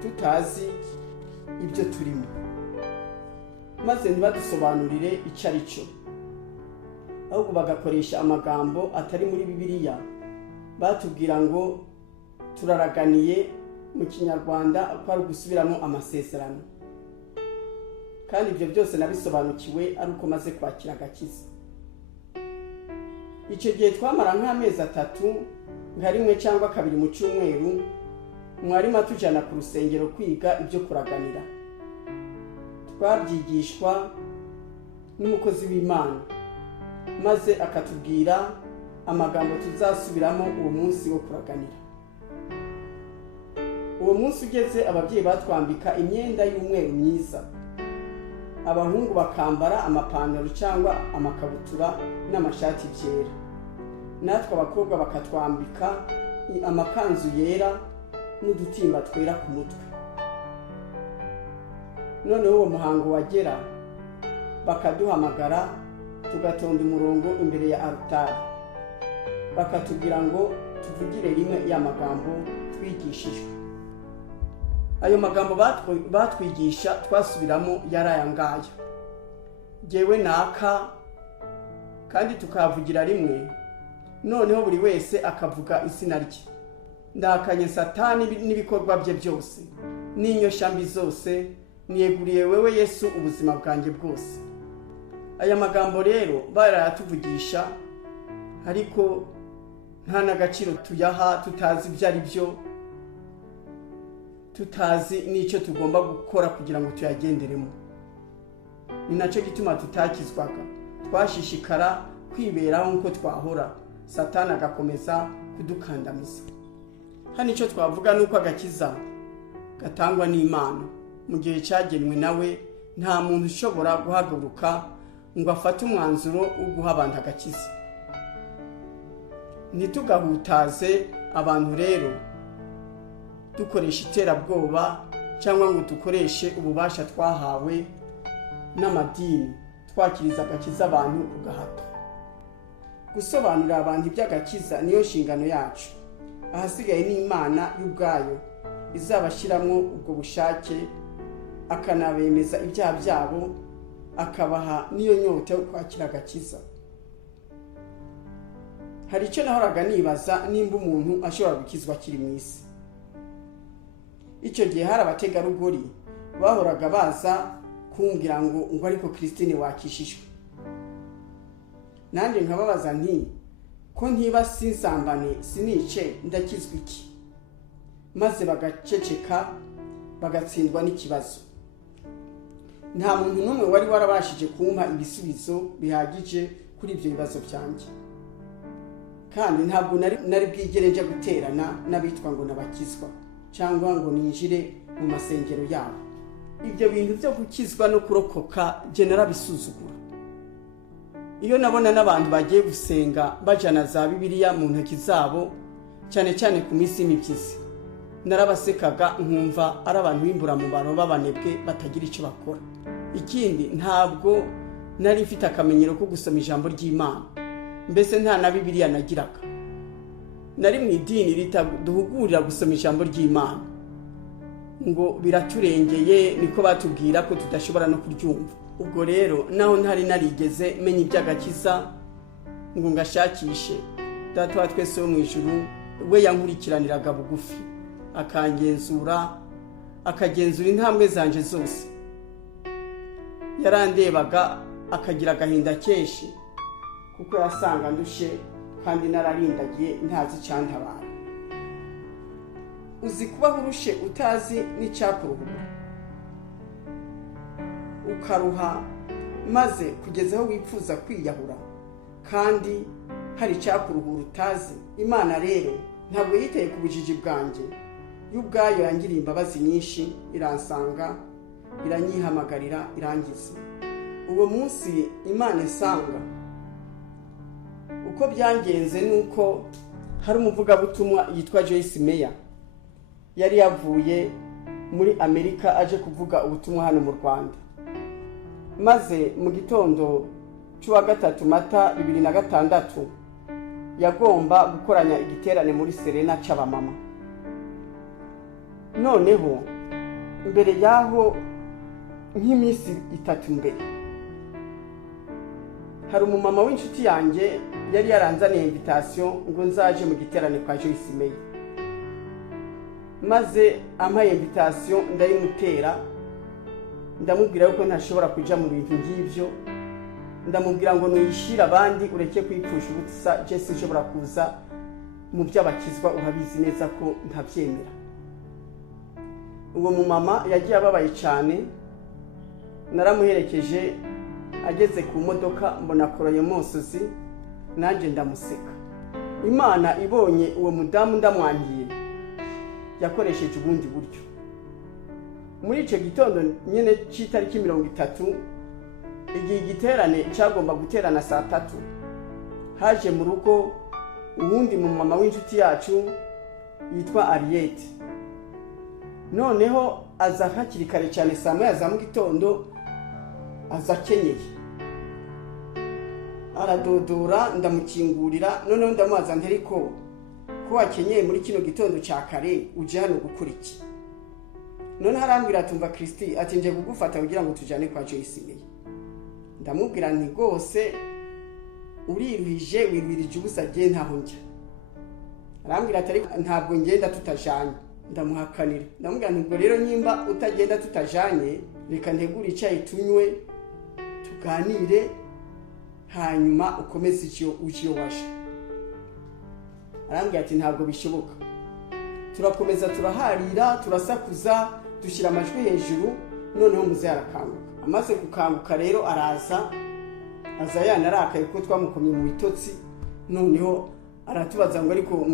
tutazi ibyo turimo, maze ntibadusobanurire icarico, ahubwo bagakoresha amagambo atari muri Bibiliya. Batubwira ngo turaraganiye mu Kinyarwanda ko ari gusubiramo amasezerano, kandi ibyo byose nabisobanukiwe ari uko maze kwakira agakiza. Icyo gihe twamara nk'amezi 3, nka 1 cyangwa 2 mu cyumweru, mwarimu atujyana ku rusengero kwiga ibyo kuraganira. Twabyigishwa n'umukozi w'Imana maze akatubwira amagambo tuzasubiramo uwo munsi wo kuraganira. Uwo munsi ugeze ababyeyi batwambika imyenda y'umweru myiza, abahungu bakambara amapantaro cyangwa amakabutura n'amashati byera, natwe abakobwa bakatwambika amakanzu yera n'udutimba twera ku mutwe. Noneho uwo muhango wagera bakaduhamagara tugatonda umurongo imbere ya altari, bakatubwira ngo tuvugire rimwe ya magambo twigishijwe. Ayo magambo batwigisha twasubiramo yari aya ngaya: jyewe naka, kandi tukavugira rimwe. Noneho buri wese akavuga izina rye. Ndakanye Satani n'ibikorwa bye byose n'inyoshambi zose, niyeguriye wewe Yesu ubuzima bwanjye bwose. Aya magambo rero barayatuvugisha, ariko nta n'agaciro tuyaha, tutazi ibyo ari byo, tutazi n'icyo tugomba gukora kugira ngo tuyagenderemo. Ni nacyo gituma tutakizwaga, twashishikara kwiberaho nk'uko twahora, Satani agakomeza kudukandamiza. Hano icyo twavuga ni uko agakiza gatangwa n'Imana mu gihe cyagenwe nawe. Nta muntu ushobora guhaguruka ngo afate umwanzuro wo guha abantu agakiza. Ntitugahutaze abantu rero dukoresha iterabwoba cyangwa ngo dukoreshe ububasha twahawe n'amadini twakiriza agakiza abantu ku gahato. Gusobanurira abantu iby'agakiza niyo nshingano yacu. Ahasigaye n'Imana y'ubwayo izabashyiramo ubwo bushake, akanabemeza ibyaha byabo, akabaha n'iyo nyota yo kwakira agakiza. Hari icyo nahoraga nibaza, nimba umuntu ashobora gukizwa akiri mu isi. Icyo gihe hari abategarugori bahoraga baza kumbwira ngo ariko Christine wakishijwe. Nanjye nkababaza nti, ko ntiba sinsambane sinice ndakizwa iki? Maze bagaceceka, bagatsindwa n'ikibazo. Nta muntu n'umwe wari warabashije kumpa ibisubizo bihagije kuri ibyo bibazo byanjye, kandi ntabwo nari bwigere njya guterana n'abitwa ngo nabakizwa cyangwa ngo ninjire mu masengero yabo. Ibyo bintu byo gukizwa no kurokoka je narabisuzugura. Iyo nabona n'abantu bagiye gusenga bajana za Bibiliya mu ntoki zabo, cyane cyane ku minsi y'imibyizi, narabasekaga nkumva ari abantu b'imburamubaro b'abanebwe batagira icyo bakora. Ikindi, ntabwo nari mfite akamenyero ko gusoma ijambo ry'Imana, mbese nta na Bibiliya nagiraga. Nari mu idini ritaduhugurira gusoma ijambo ry'Imana, ngo biraturengeye, niko batubwira ko tudashobora no kuryumva. Ubwo rero naho ntari narigeze menya iby'agakiza ngo ngashakishe, Data wa twese wo mu ijuru we yankurikiraniraga bugufi, akagenzura intambwe zanje zose. Yarandebaga akagira agahinda kenshi, kuko yasanga ndushe kandi nararindagiye ntazi icyantabara. Uzi kubaho urushe utazi n'icyakuruhura, ukaruha maze kugeza aho wipfuza kwiyahura, kandi hari icyakuruhura utazi. Imana rero ntabwo yitaye ku bujiji bwanjye, y'ubwayo yangiriye imbabazi nyinshi, iransanga, iranyihamagarira, irangiza. Uwo munsi Imana isanga, uko byangenze nuko hari umuvugabutumwa yitwa Joyce Meyer yari yavuye muri Amerika aje kuvuga ubutumwa hano mu Rwanda. Maze mu gitondo cy'uwa 3 Mata 2006 yagomba gukoranya igiterane muri Serena cy'abamama. Noneho mbere yaho nk'iminsi 3 mbere, hari umumama w'inshuti yanjye yari yaranzaniye invitation ngo nzaje mu giterane kwa Joyce Meyer. Maze ampaye invitation ndayimutera, ndamubwira yuko ntashobora kuja mu bintu ngibyo. Ndamubwira ngo nuyishira abandi, ureke kwipfusha ubutsa, je sinshobora kuza mu by'abakizwa, urabizi neza ko ntabyemera. uwo mumama yagiye ababaye cyane, naramuherekeje ageze ku modoka mbona akoroye mosozi, nanjye ndamuseka. Imana ibonye uwo mudamu ndamwangiye yakoresheje ubundi buryo. Muri icyo gitondo nyine cy'itariki 30 igihe igiterane cyagomba guterana saa 3, haje mu rugo uwundi mumama w'inshuti yacu yitwa Ariete. Noneho aza hakiri kare cyane saa 9 za mu gitondo, aza kenyeye, aradodora, ndamukingurira. Noneho ndamubaza nti ariko ko wakenyeye muri kino gitondo cya kare uje hano gukora iki? None harambwira tumva Kristi ati nje kugufata kugira ngo tujane kwa Joyce Meya. Ndamubwira nti rwose uriruhije wirwirije ubusa je ntaho njya. Arambwira ati ariko ntabwo ngenda tutajanye. Ndamuhakanira, ndamubwira nti rero nyimba utagenda tutajanye reka ntegura icyayi tunywe tuganire hanyuma ukomeze icyo uciyo waje. Arambwira ati ntabwo bishoboka. Turakomeza turaharira, turasakuza, dushyira amajwi hejuru. Noneho muze arakanguka. Amaze gukanguka rero araza yanarakaye ko twamukomye mu bitotsi. Noneho aratubaza ngo ariko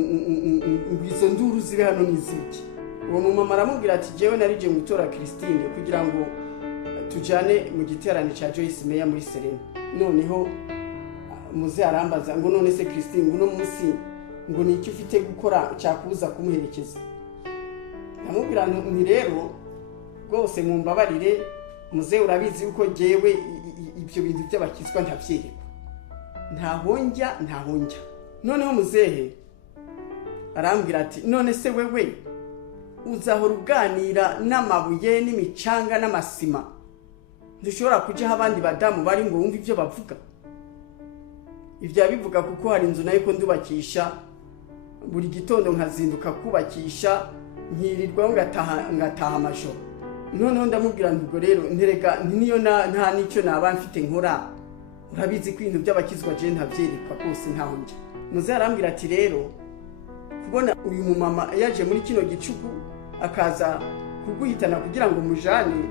izo nduru ziri hano n'iziki. Uwo mumama aramubwira ati jewe narije gutora Christine kugira ngo tujane mu giterane cya Joyce Meya muri Serena. Noneho muze arambaza ngo none se Christine ngo no munsi ngo niki ufite gukora cyakuza kumuherekeza? Ndamubwira nti rero rwose mumbabarire muze, urabizi uko jewe ibyo bintu by'abakizwa ntavyerekwa, ntahonjya. Noneho muzehe arambwira ati none se wewe uzahora uganira n'amabuye n'imicanga n'amasima, dushobora kuja abandi badamu bari ngo wumve ibyo bavuga? Ibyo bivuga kuko hari inzu nayo ko ndubakisha, buri gitondo nkazinduka kubakisha, nkirirwa ngataha amajoro. Noneho ndamubwira nubwo rero nterega niyo nta nicyo naba mfite nkora, urabizi ko ibintu by'abakizwa je ntavyerekwa rwose ntaho njya. Muze arambwira ati rero kubona uyu mumama yaje muri kino gicuku akaza kuguhitana kugira ngo mujane,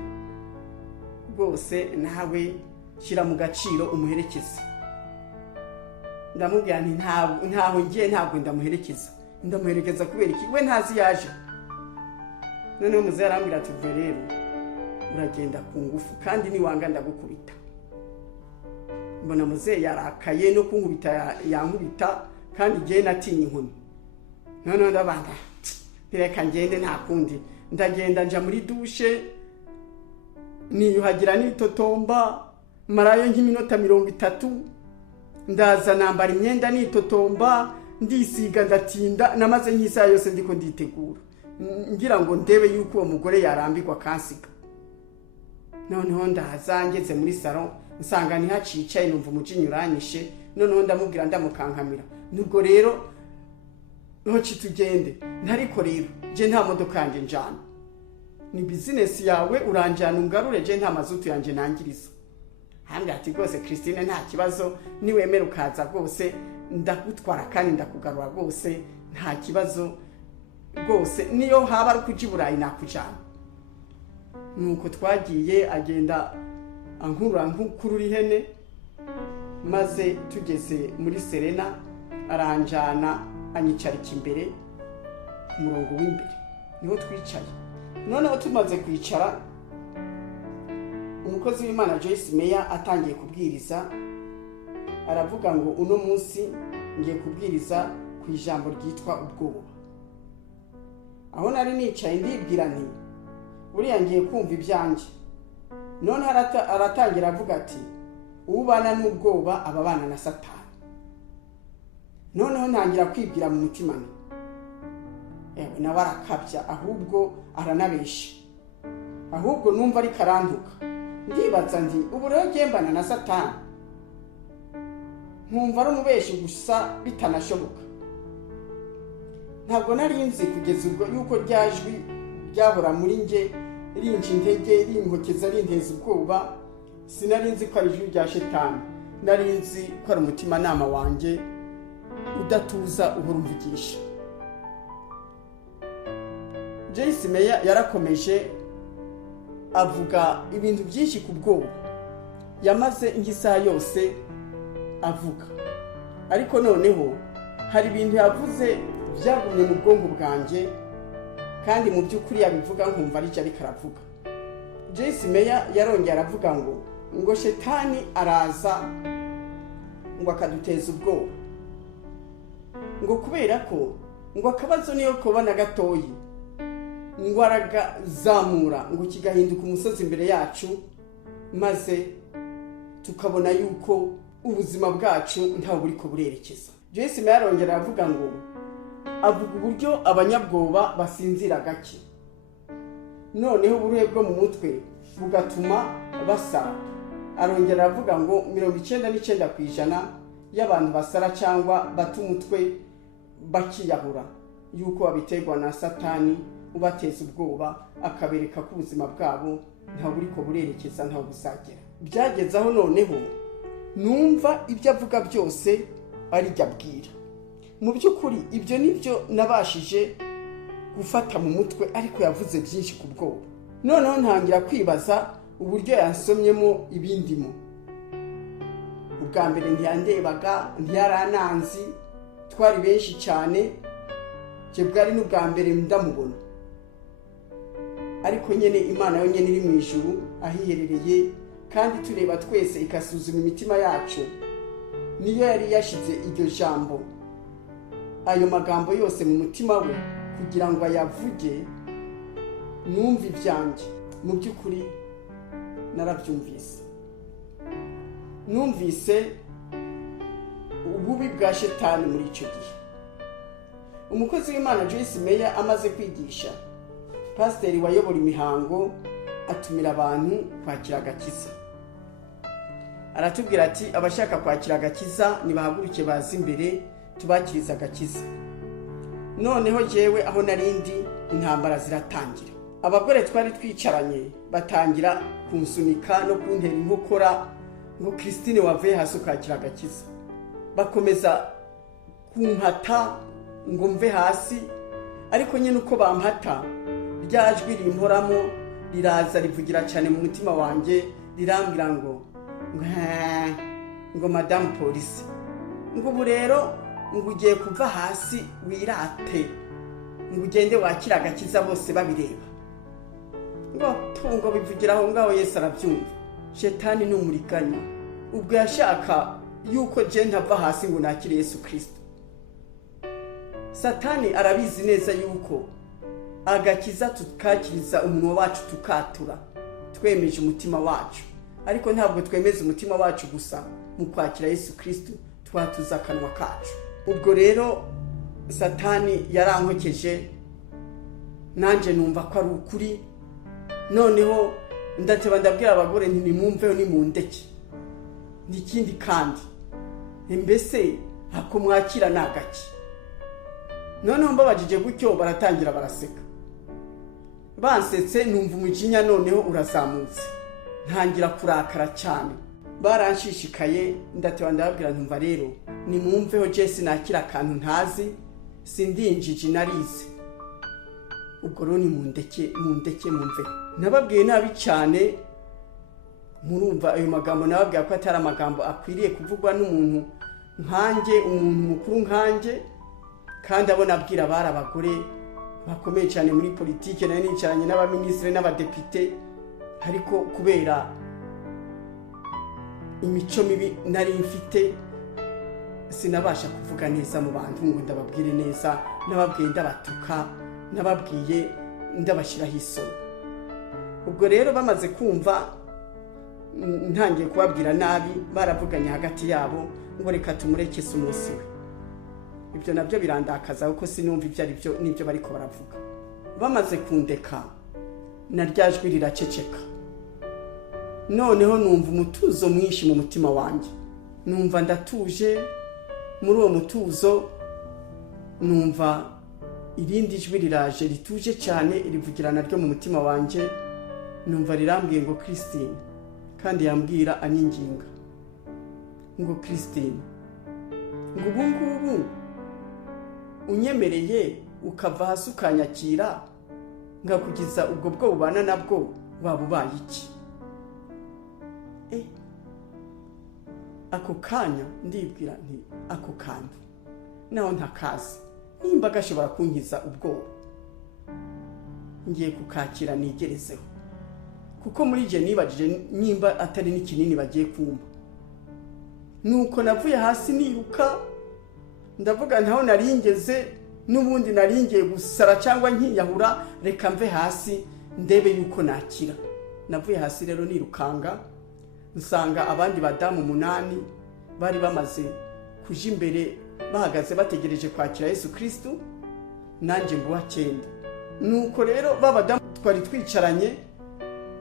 rwose nawe shyira mu gaciro umuherekeze. Ndamubwira nti ntaho ngiye, ntabwo ndamuherekeza kubera iki? We ntazi yaje. Noneho muze arambwira ati rero uragenda ku ngufu kandi niwanga ndagukubita. Mbona muze yarakaye no kunkubita, yankubita kandi je natinye inkoni. Noneho ndabanga reka ngende nta kundi. Ndagenda nja muri dushe, niyuhagira nitotomba, marayo nk'iminota 30. Ndaza nambara imyenda nitotomba, ndisiga ndatinda, namaze nk'isaha yose ndiko nditegura ngira ngo ndebe yuko uwo mugore yarambirwa kansiga. Noneho ndaza ngeze muri salon nsanga ni hacicaye, numva umujinya uranyishe. Noneho ndamubwira ndamukankamira, nubwo rero ntoci tugende. Ntariko rero je nta modoka yanje njana, ni business yawe uranjana ungarure, je nta mazutu yanje nangiriza. Hambwa ati rwose Christine nta kibazo, niwemera ukaza rwose ndagutwara kandi ndakugarura rwose nta kibazo rwose, niyo haba ari kuja i Burayi nakujana. Nuko twagiye, agenda ankurura nk'ukurura ihene. Maze tugeze muri Serena aranjana anyicarika imbere ku murongo w'imbere, niho twicaye. Noneho tumaze kwicara, umukozi w'Imana Joyce Meya atangiye kubwiriza, aravuga ngo uno munsi ngiye kubwiriza ku ijambo ryitwa ubwoba. Aho nari nicaye ndibwira nti buriya ngiye kumva ibyanje. None aratangira avuga ati ubana n'ubwoba ababana na Satani. Noneho ntangira kwibwira mu mutima nti ewe nawe arakabya, ahubwo aranabesha, ahubwo numva ari karanduka. Ndibaza nti ubu rero gembana na Satani, nkumva ari umubeshi gusa bitanashoboka. Ntabwo nari nzi kugeza ubwo yuko ryajwi ryahora muri nge rinje intege, rinkokeza, rinteza ubwoba. Sinari nzi ko ari ijwi rya Shetani, nari nzi ko ari umutima nama wanjye udatuza uhora umvugisha. Joyce Meya yarakomeje avuga ibintu byinshi ku bwoba, yamaze isaha yose avuga, ariko noneho hari ibintu yavuze byagumye mu bwonko bwanjye, kandi mu by'ukuri yabivuga nkumva aricyo ariko aravuga. Joyce Meya yarongera aravuga ngo shetani araza ngo akaduteza ubwoba, ngo kubera ko ngo akabazo niyo kubona gatoyi ngo aragazamura ngo kigahinduka umusozi imbere yacu, maze tukabona yuko ubuzima bwacu ntaho buri ko burerekeza. Joyce Meya yarongera aravuga avuga uburyo abanyabwoba basinzira gake, noneho uburuhe bwo mu mutwe bugatuma basara. Arongera aravuga 99% y'abantu basara cyangwa bata umutwe bakiyahura yuko babiterwa na Satani ubateza ubwoba, akabereka ko ubuzima bwabo ntaho buri ko burerekeza, ntaho busagera. Byagezaho noneho numva ibyo avuga byose ari jya abwira. Mu by'ukuri ibyo nibyo nabashije gufata mu mutwe, ariko yavuze byinshi ku bwoba. Noneho ntangira kwibaza uburyo yansomyemo ibindimo. Ubwa mbere ntiyandebaga, ntiyarananzi, twari benshi cyane, je bwari n'ubwa mbere ndamubona. Ariko nyene Imana yo nyene iri mu ijuru ahiherereye, kandi tureba twese ikasuzuma imitima yacu, niyo yari yashize iryo jambo, ayo magambo yose mu mutima we, kugira ngo ayavuge numva ibyanjye. Mu by'ukuri narabyumvise, numvise ububi bwa shetani muri icyo gihe. Umukozi w'Imana Joyce Meya amaze kwigisha, pasiteri wayobora imihango atumira abantu kwakira agakiza. Aratubwira ati abashaka kwakira agakiza nibahaguruke baza imbere tubakiriza agakiza. Noneho jewe aho narindi intambara ziratangira. Abagore twari twicaranye batangira kunsunika no kuntera inkokora ngo Christine wavuye hasi ukakira agakiza. Bakomeza kumpata ngo mve hasi, ariko nyine uko bampata ryajwi rimporamo riraza rivugira cyane mu mutima wanjye, rirambira ngo Madame Police, ngo ubu rero ngo ugiye kuva hasi wirate, ngo ugende wakira agakiza bose babireba. Ngo bivugira aho ngaho Yesu arabyumva. Shetani ni umuriganya, ubwo yashaka yuko je ntava hasi ngo nakire Yesu Kristo. Satani arabizi neza yuko agakiza tukakiriza umunwa wacu tukatura twemeje umutima wacu, ariko ntabwo twemeza umutima wacu gusa mu kwakira Yesu Kristo, twatuza akanwa kacu. Ubwo rero Satani yarankokeje, nanje numva ko ari ukuri. Noneho ndateba ndabwira abagore nti nimumveho nimundeke, n'ikindi kandi mbese hako mwakira nagaki. Noneho mbabajije gutyo baratangira baraseka, bansetse numva umujinya noneho urazamutse, ntangira kurakara cyane. Baranshishikaye, ndateba ndababwira ntumva rero nimumveho Jesse nakira akantu ntazi, sindinjiji narize. Ubwo rero nimundeke mumve. Nababwiye nabi cyane, murumva ayo magambo nababwiye ko atari amagambo akwiriye kuvugwa n'umuntu nkanjye, umuntu mukuru nkanjye, kandi abona abwira bari abagore bakomeye cyane muri politike, nayo nicaranye n'abaministre n'abadepite, ariko kubera imico mibi nari mfite sinabasha kuvuga neza mu bantu ngo ndababwire neza. Nababwiye ndabatuka, nababwiye ndabashiraho isoni. Ubwo rero bamaze kumva ntangiye kubabwira nabi, baravuganye hagati yabo ngo reka tumureke umunsi we. Ibyo nabyo birandakaza kuko sinumva ibyo ari byo n'ibyo bariko baravuga. Bamaze kundeka naryajwi riraceceka. Noneho numva umutuzo mwinshi mu mutima wanjye, numva ndatuje. Muri uwo mutuzo numva irindi jwi riraje rituje cyane, irivugirana ryo mu mutima wanjye. Numva rirambwiye ngo Christine, kandi yambwira anyinginga ngo Christine, ngo ubu ngubu unyemereye ukava hasi ukanyakira, ngakugiza ubwo bwo ubana nabwo waba ubaye iki? Ako kanya ndibwira nti ako kantu naho ntakazi, nimba gashobora kunkiza ubwoba ngiye kukakira nigerezeho, kuko muri je nibajije nimba atari n'ikinini bagiye kumba. Nuko navuye hasi niruka, ndavuga ntaho naringeze, n'ubundi naringiye gusara cyangwa nkiyahura, reka mve hasi ndebe yuko nakira. Navuye hasi rero nirukanga, nsanga abandi badamu 8 bari bamaze kuja imbere bahagaze bategereje kwakira Yesu Kristo, nanje mbuwa 9. Nuko rero babadamu twari twicaranye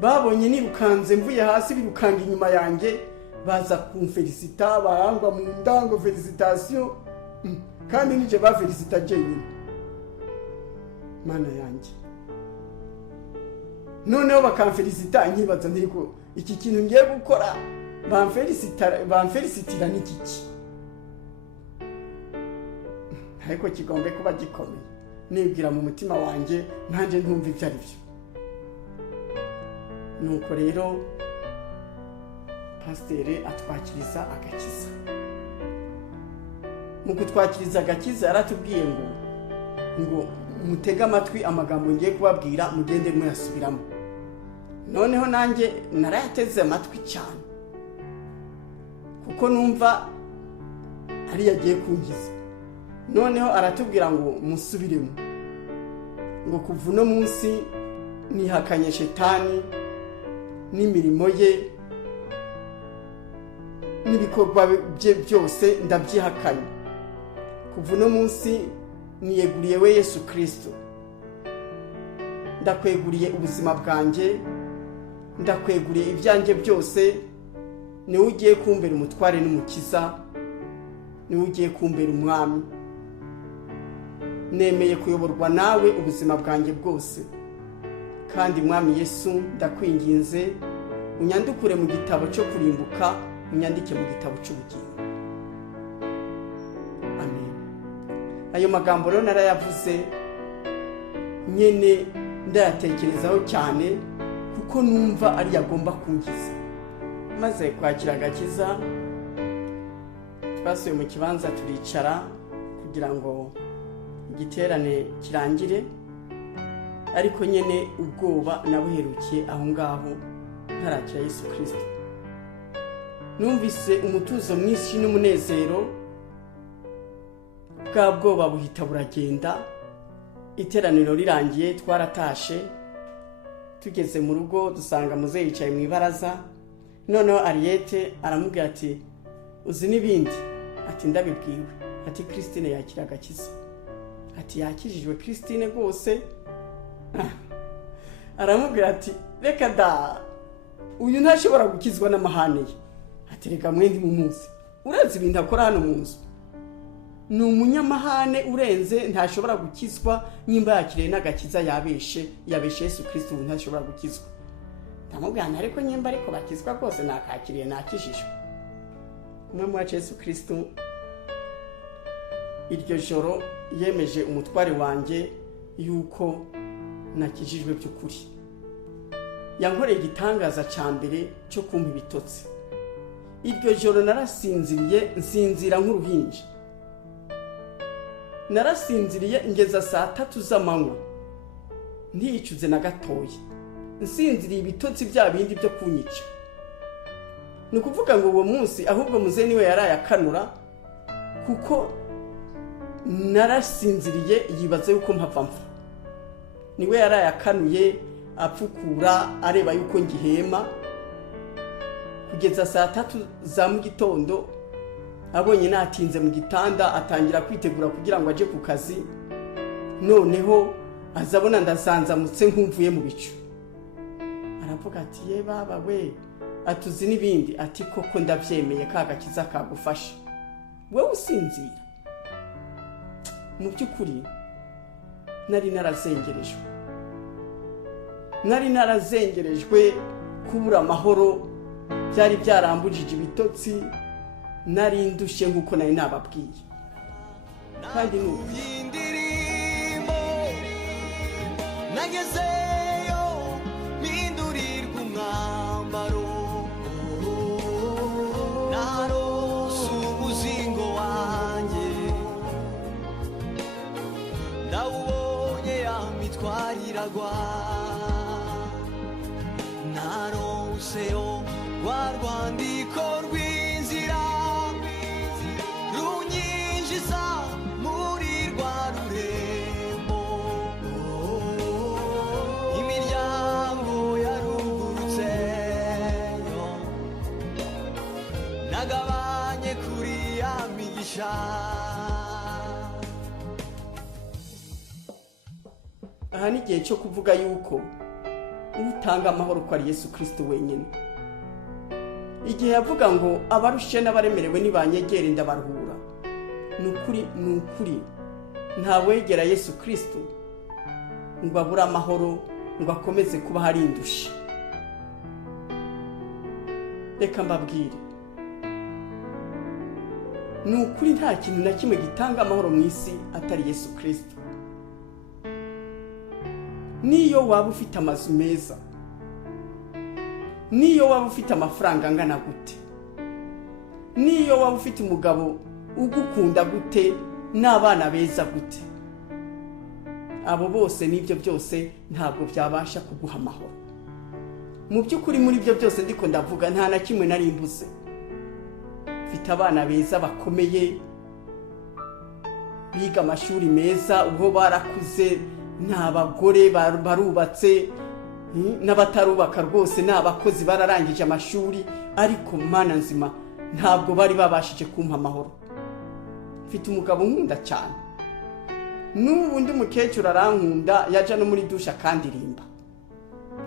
babonye nirukanze mvuye hasi, birukanga inyuma yanjye, baza kumfelicita, barangwa mu ndango felicitation, kandi nije ba felicita jenyine. Mana yanjye, noneho bakamfelicita, nkibaza ndiko iki kintu ngiye gukora bamfelicitira n'ikiki, ariko kigombe kuba gikomeye. Nibwira mu mutima wanjye nanje ntumva ibyo ari byo. Nuko rero pasiteri atwakiriza agakiza. Mu kutwakiriza agakiza yaratubwiye ngo mutege amatwi amagambo ngiye kubabwira, mugende muyasubiramo. Noneho nanjye narayateze amatwi cyane, kuko numva ari yagiye kungiza. Noneho aratubwira ngo musubiremo, ngo kuva uno munsi nihakanye Shetani n'imirimo ye n'ibikorwa bye byose ndabyihakanye. Kuva uno munsi niyeguriye we Yesu Kristo, ndakweguriye ubuzima bwanjye, ndakweguriye ibyanjye byose. Niwe ugiye kumbera umutware n'umukiza, niwe ugiye kumbera umwami. Nemeye kuyoborwa nawe ubuzima bwanjye bwose, kandi mwami Yesu ndakwinginze unyandukure mu gitabo cyo kurimbuka, unyandike mu gitabo cy'ubugingo. Amen. Ayo magambo rero narayavuze nyene ndayatekerezaho cyane, kuko numva ari yagomba kungiza. Maze kwakira agakiza, twasuye mu kibanza turicara kugira ngo igiterane kirangire, ariko nyene ubwoba nabuherukiye aho ngaho ntarakira Yesu Kristo. Numvise umutuzo mwinshi n'umunezero, bwa bwoba buhita buragenda. Iteraniro rirangiye twaratashe, tugeze mu rugo dusanga muzehe yicaye mu ibaraza. Noneho Ariete aramubwira ati uzi n'ibindi? Ati ndabibwiwe. Ati Christine yakira agakiza. Ati yakijijwe Christine rwose. Aramubwira ati reka da, uyu ntashobora gukizwa n'amahane ye. Ati reka mwendi mu munsi, urazi ibintu akora hano mu nzu, ni umunyamahane urenze, ntashobora gukizwa. Nyimba yakiriye n'agakiza yabeshe Yesu Kristo, ntashobora gukizwa. Ndamubwira ariko nyimba ariko bakizwa rwose, nakakiriye nakijijwe. Umwe mu Yesu Kristo iryo joro yemeje umutware wanjye yuko nakijijwe by'ukuri. Yankoreye igitangaza cya mbere cyo kumpa ibitotsi. Iryo joro narasinziriye, nsinzira nk'uruhinja. Narasinziriye ngeza 3 z'amanywa, ntiyicuze na gatoya. Nsinziriye ibitotsi bya bindi byo kunyica. Nukuvuga ngo uwo munsi ahubwo muze niwe yarayakanura, kuko narasinziriye yibaza yuko mpava mfa. Niwe yarayakanuye apfukura areba yuko ngihema, kugeza 3 za mu gitondo. Abonye natinze mu gitanda atangira kwitegura kugira ngo aje ku kazi. Noneho azabona ndasanzamutse nkumvuye mu bicu. Aravuga ati ye baba we, atuzi n'ibindi. Ati koko ndabyemeye, kagakiza kagufasha wewe usinzira. Mu by'ukuri nari narazengerejwe kubura amahoro, byari byarambujije ibitotsi, nari ndushe nk'uko nari nababwiye. Kandi nagezeyo mpindurirwa umwambaro, narose umuzingo wanjye, ndawubonye ya mitwaro iragwa, naronseyo rwa rwandiko rw'inzira runyinjiza muri rwa rurembo, imiryango yarugurutseyo, nagabanye kuri ya migisha. aha ni igihe cyo kuvuga yuko utanga amahoro ko ari Yesu Kristo wenyine. Igihe yavuga ngo abarushe n'abaremerewe nibanyegere ndabaruhura, ni ukuri ntawegera Yesu Kristo ngo abure amahoro, ngo akomeze kuba hari indushi. Reka mbabwire, ni ukuri nta kintu na kimwe gitanga amahoro mu isi atari Yesu Kristo. Niyo waba ufite amazu meza, niyo waba ufite amafaranga angana gute, niyo waba ufite umugabo ugukunda gute n'abana beza gute, abo bose n'ibyo byose ntabwo byabasha kuguha amahoro. Mu by'ukuri muri ibyo byose ndiko ndavuga nta na kimwe nari mbuze. Mfite abana beza bakomeye, biga amashuri meza, ubwo barakuze, n'abagore barubatse, n'abatarubaka rwose n'abakozi bararangije amashuri, ariko mana nzima ntabwo bari babashije kumpa amahoro. Mfite umugabo nkunda cyane, n'ubu ndi mukecuru arankunda, yaje no muri dusha akandirimba,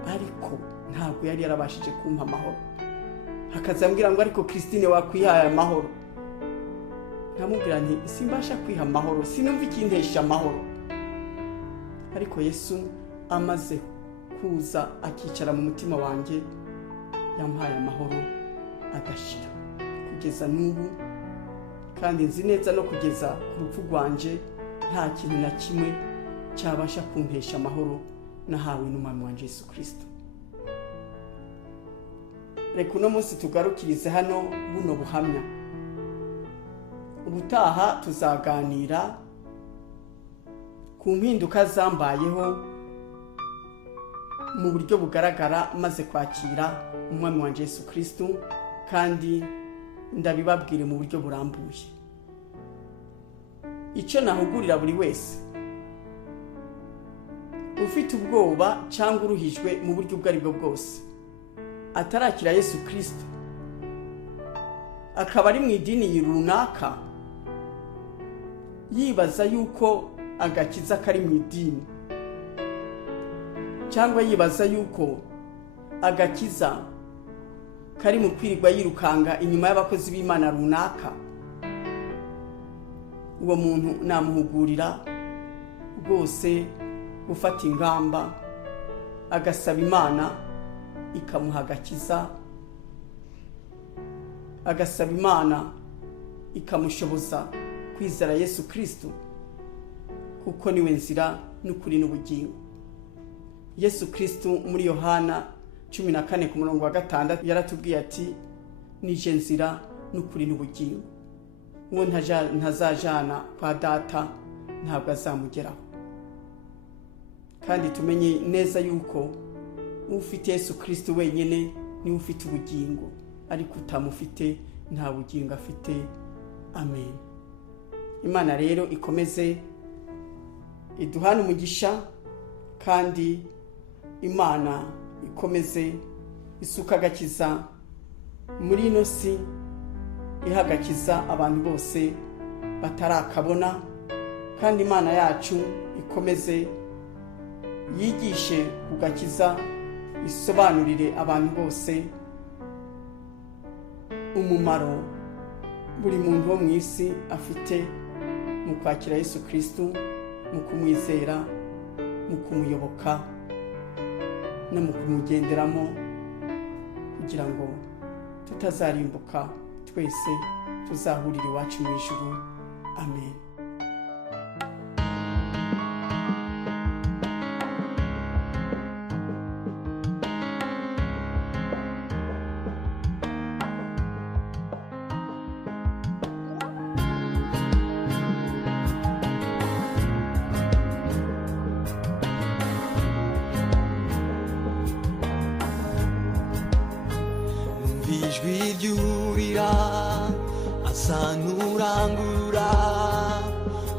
ariko ntabwo yari yarabashije kumpa amahoro. Akazambwira ngo ariko Christine wakwihaye amahoro. Nkamubwira nti simbasha kwiha amahoro, sinumva ikintesha amahoro. Ariko Yesu amaze kuza akicara mu mutima wanjye, yampaye amahoro agashira kugeza n'ubu, kandi nzi neza no kugeza ku rupfu rwanje nta kintu na kimwe cyabasha kumpesha amahoro nahawe n'umwami wanje Yesu Kristo. Reka uno munsi tugarukirize hano buno buhamya. Ubutaha tuzaganira ku mpinduka zambayeho mu buryo bugaragara maze kwakira umwami wanje Yesu Kristo, kandi ndabibabwire mu buryo burambuye. Icyo nahugurira buri wese ufite ubwoba cyangwa uruhijwe mu buryo ubwo ari bwo bwose atarakira Yesu Kristo, akaba ari mu idini runaka, yibaza yuko agakiza kari mu idini, cyangwa yibaza yuko agakiza kari mu kwirirwa yirukanga inyuma y'abakozi b'Imana runaka, uwo muntu namuhugurira rwose gufata ingamba agasaba Imana ikamuha agakiza, agasaba Imana ikamushoboza kwizera Yesu Kristo, kuko niwe nzira n'ukuri n'ubugingo. Yesu Kristo muri Yohana 14:6 yaratubwiye ati, nije nzira n'ukuri n'ubugingo, uwo ntazajana kwa data ntabwo azamugeraho. Kandi tumenye neza yuko ufite Yesu Kristo wenyine ni ufite ubugingo, ariko utamufite nta bugingo afite. Amen. Imana rero ikomeze iduhane umugisha, kandi Imana ikomeze isuka agakiza muri ino si, ihagakiza abantu bose batarakabona, kandi Imana yacu ikomeze yigishe kugakiza, isobanurire abantu bose umumaro buri muntu wo mu isi afite mu kwakira Yesu Kristo, mu kumwizera, mu kumuyoboka no mu kumugenderamo, kugira ngo tutazarimbuka, twese tuzahurira iwacu mu ijuru. Amen. ijwi ryurira asa n'urangurura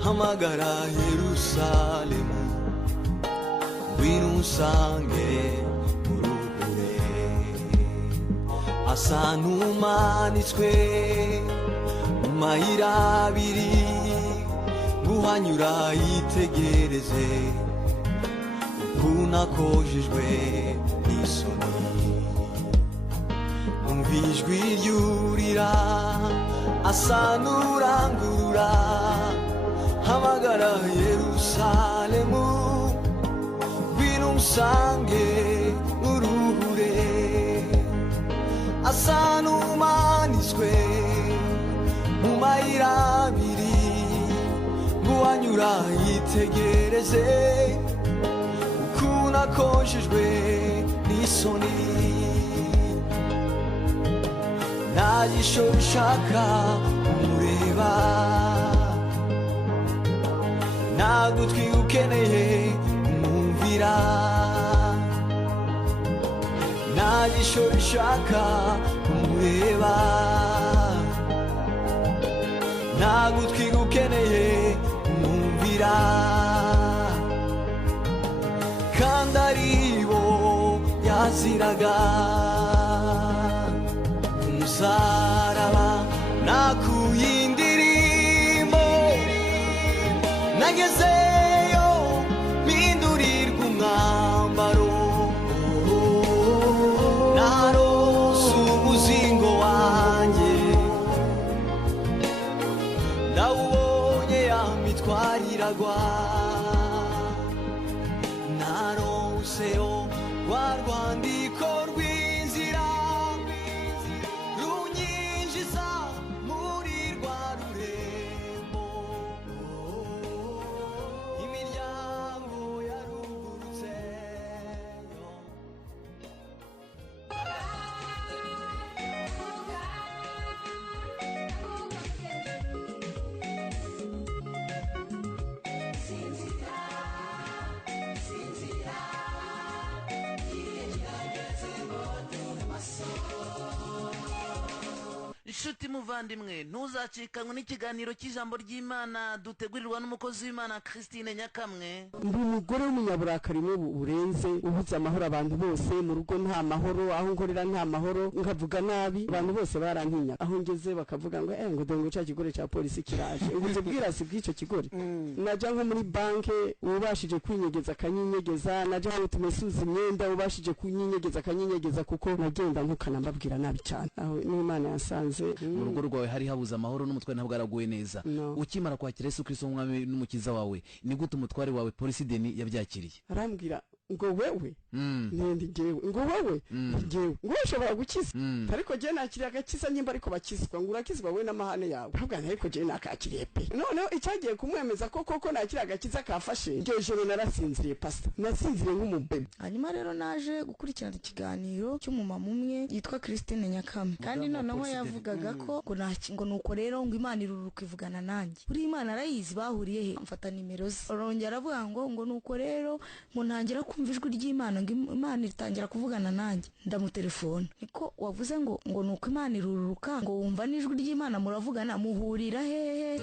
hamagara Yerusalemu ngwino unsange mu ruhure asa n'umanitswe mu mayira abiri guhanyura yitegereze ukuntu akojejwe n'isoni umva ijwi ryurira asa n'urangurura hamagara Yerusalemu ngwino unsange mu ruhure asa n'umanitswe mu mayira abiri guhanyura yitegereze ukuntu akojejwe n'isoni nta jisho rishaka kumureba nta gutwi ukeneye kumwumvira nta jisho rishaka kumureba nta gutwi ukeneye kumwumvira kandi aribo yaziraga umusaraba nakuye indirimbo nagezeyo mpindurirwa umwambaro narose umuzingo wanjye ndawubonye ya mitwaro iragwa naroseyo rwa rwandiko rw'inzira runyinjiza muri rwa rurembo imiryango yarugurutse inshuti muvandimwe ntuzacikanwe n'ikiganiro cy'ijambo ry'Imana dutegurirwa n'umukozi w'Imana Christine Nyakamwe. ndi umugore w'umunyaburakari burenze ubuze amahoro abantu bose mu rugo nta mahoro aho nkorera nta mahoro nkavuga nabi abantu bose barantinya aho ngeze bakavuga ngo ngo dongo cya kigore cya polisi kiraje ubuze bwirasi bw'icyo kigore naja nko muri banke ubashije kwinyegeza kanyinyegeza naja aho tumesuza imyenda ubashije kunyinyegeza kanyinyegeza kuko nagenda nkukana mbabwira nabi cyane aho n'Imana yasanze mu rugo rwawe hari habuze amahoro n'umutwe ntabwo araguye neza ukimara kwakira Yesu Kristo umwami n'umukiza wawe ni gute umutware wawe polisi deni yabyakiriye arambwira ngo wewe nende ngewe ngo wewe ngewe ngo ushobora gukiza ariko je nakiriye agakiza nyimba ariko bakizwa ngo urakizwa we n'amahane yawe ahubwo ariko je nakakiriye pe noneho icyagiye kumwemeza ko koko nakiriye agakiza kafashe iryo joro narasinziriye pastor nasinziriye nk'umubebe hanyuma rero naje gukurikirana ikiganiro cy'umumama umwe yitwa Christine Nyakame kandi noneho yavugaga ko ngo nuko rero ngo Imana iruruka ivugana nanjye buri Imana arayizi bahuriye he mfata nimero ze arongera avuga ngo nuko rero ngo ntangira kumva ijwi ry'Imana ngo Imana itangira kuvugana nanjye ndamutelefona niko wavuze ngo nuko Imana iruruka ngo wumva n'ijwi ry'Imana muravugana muhurira hehe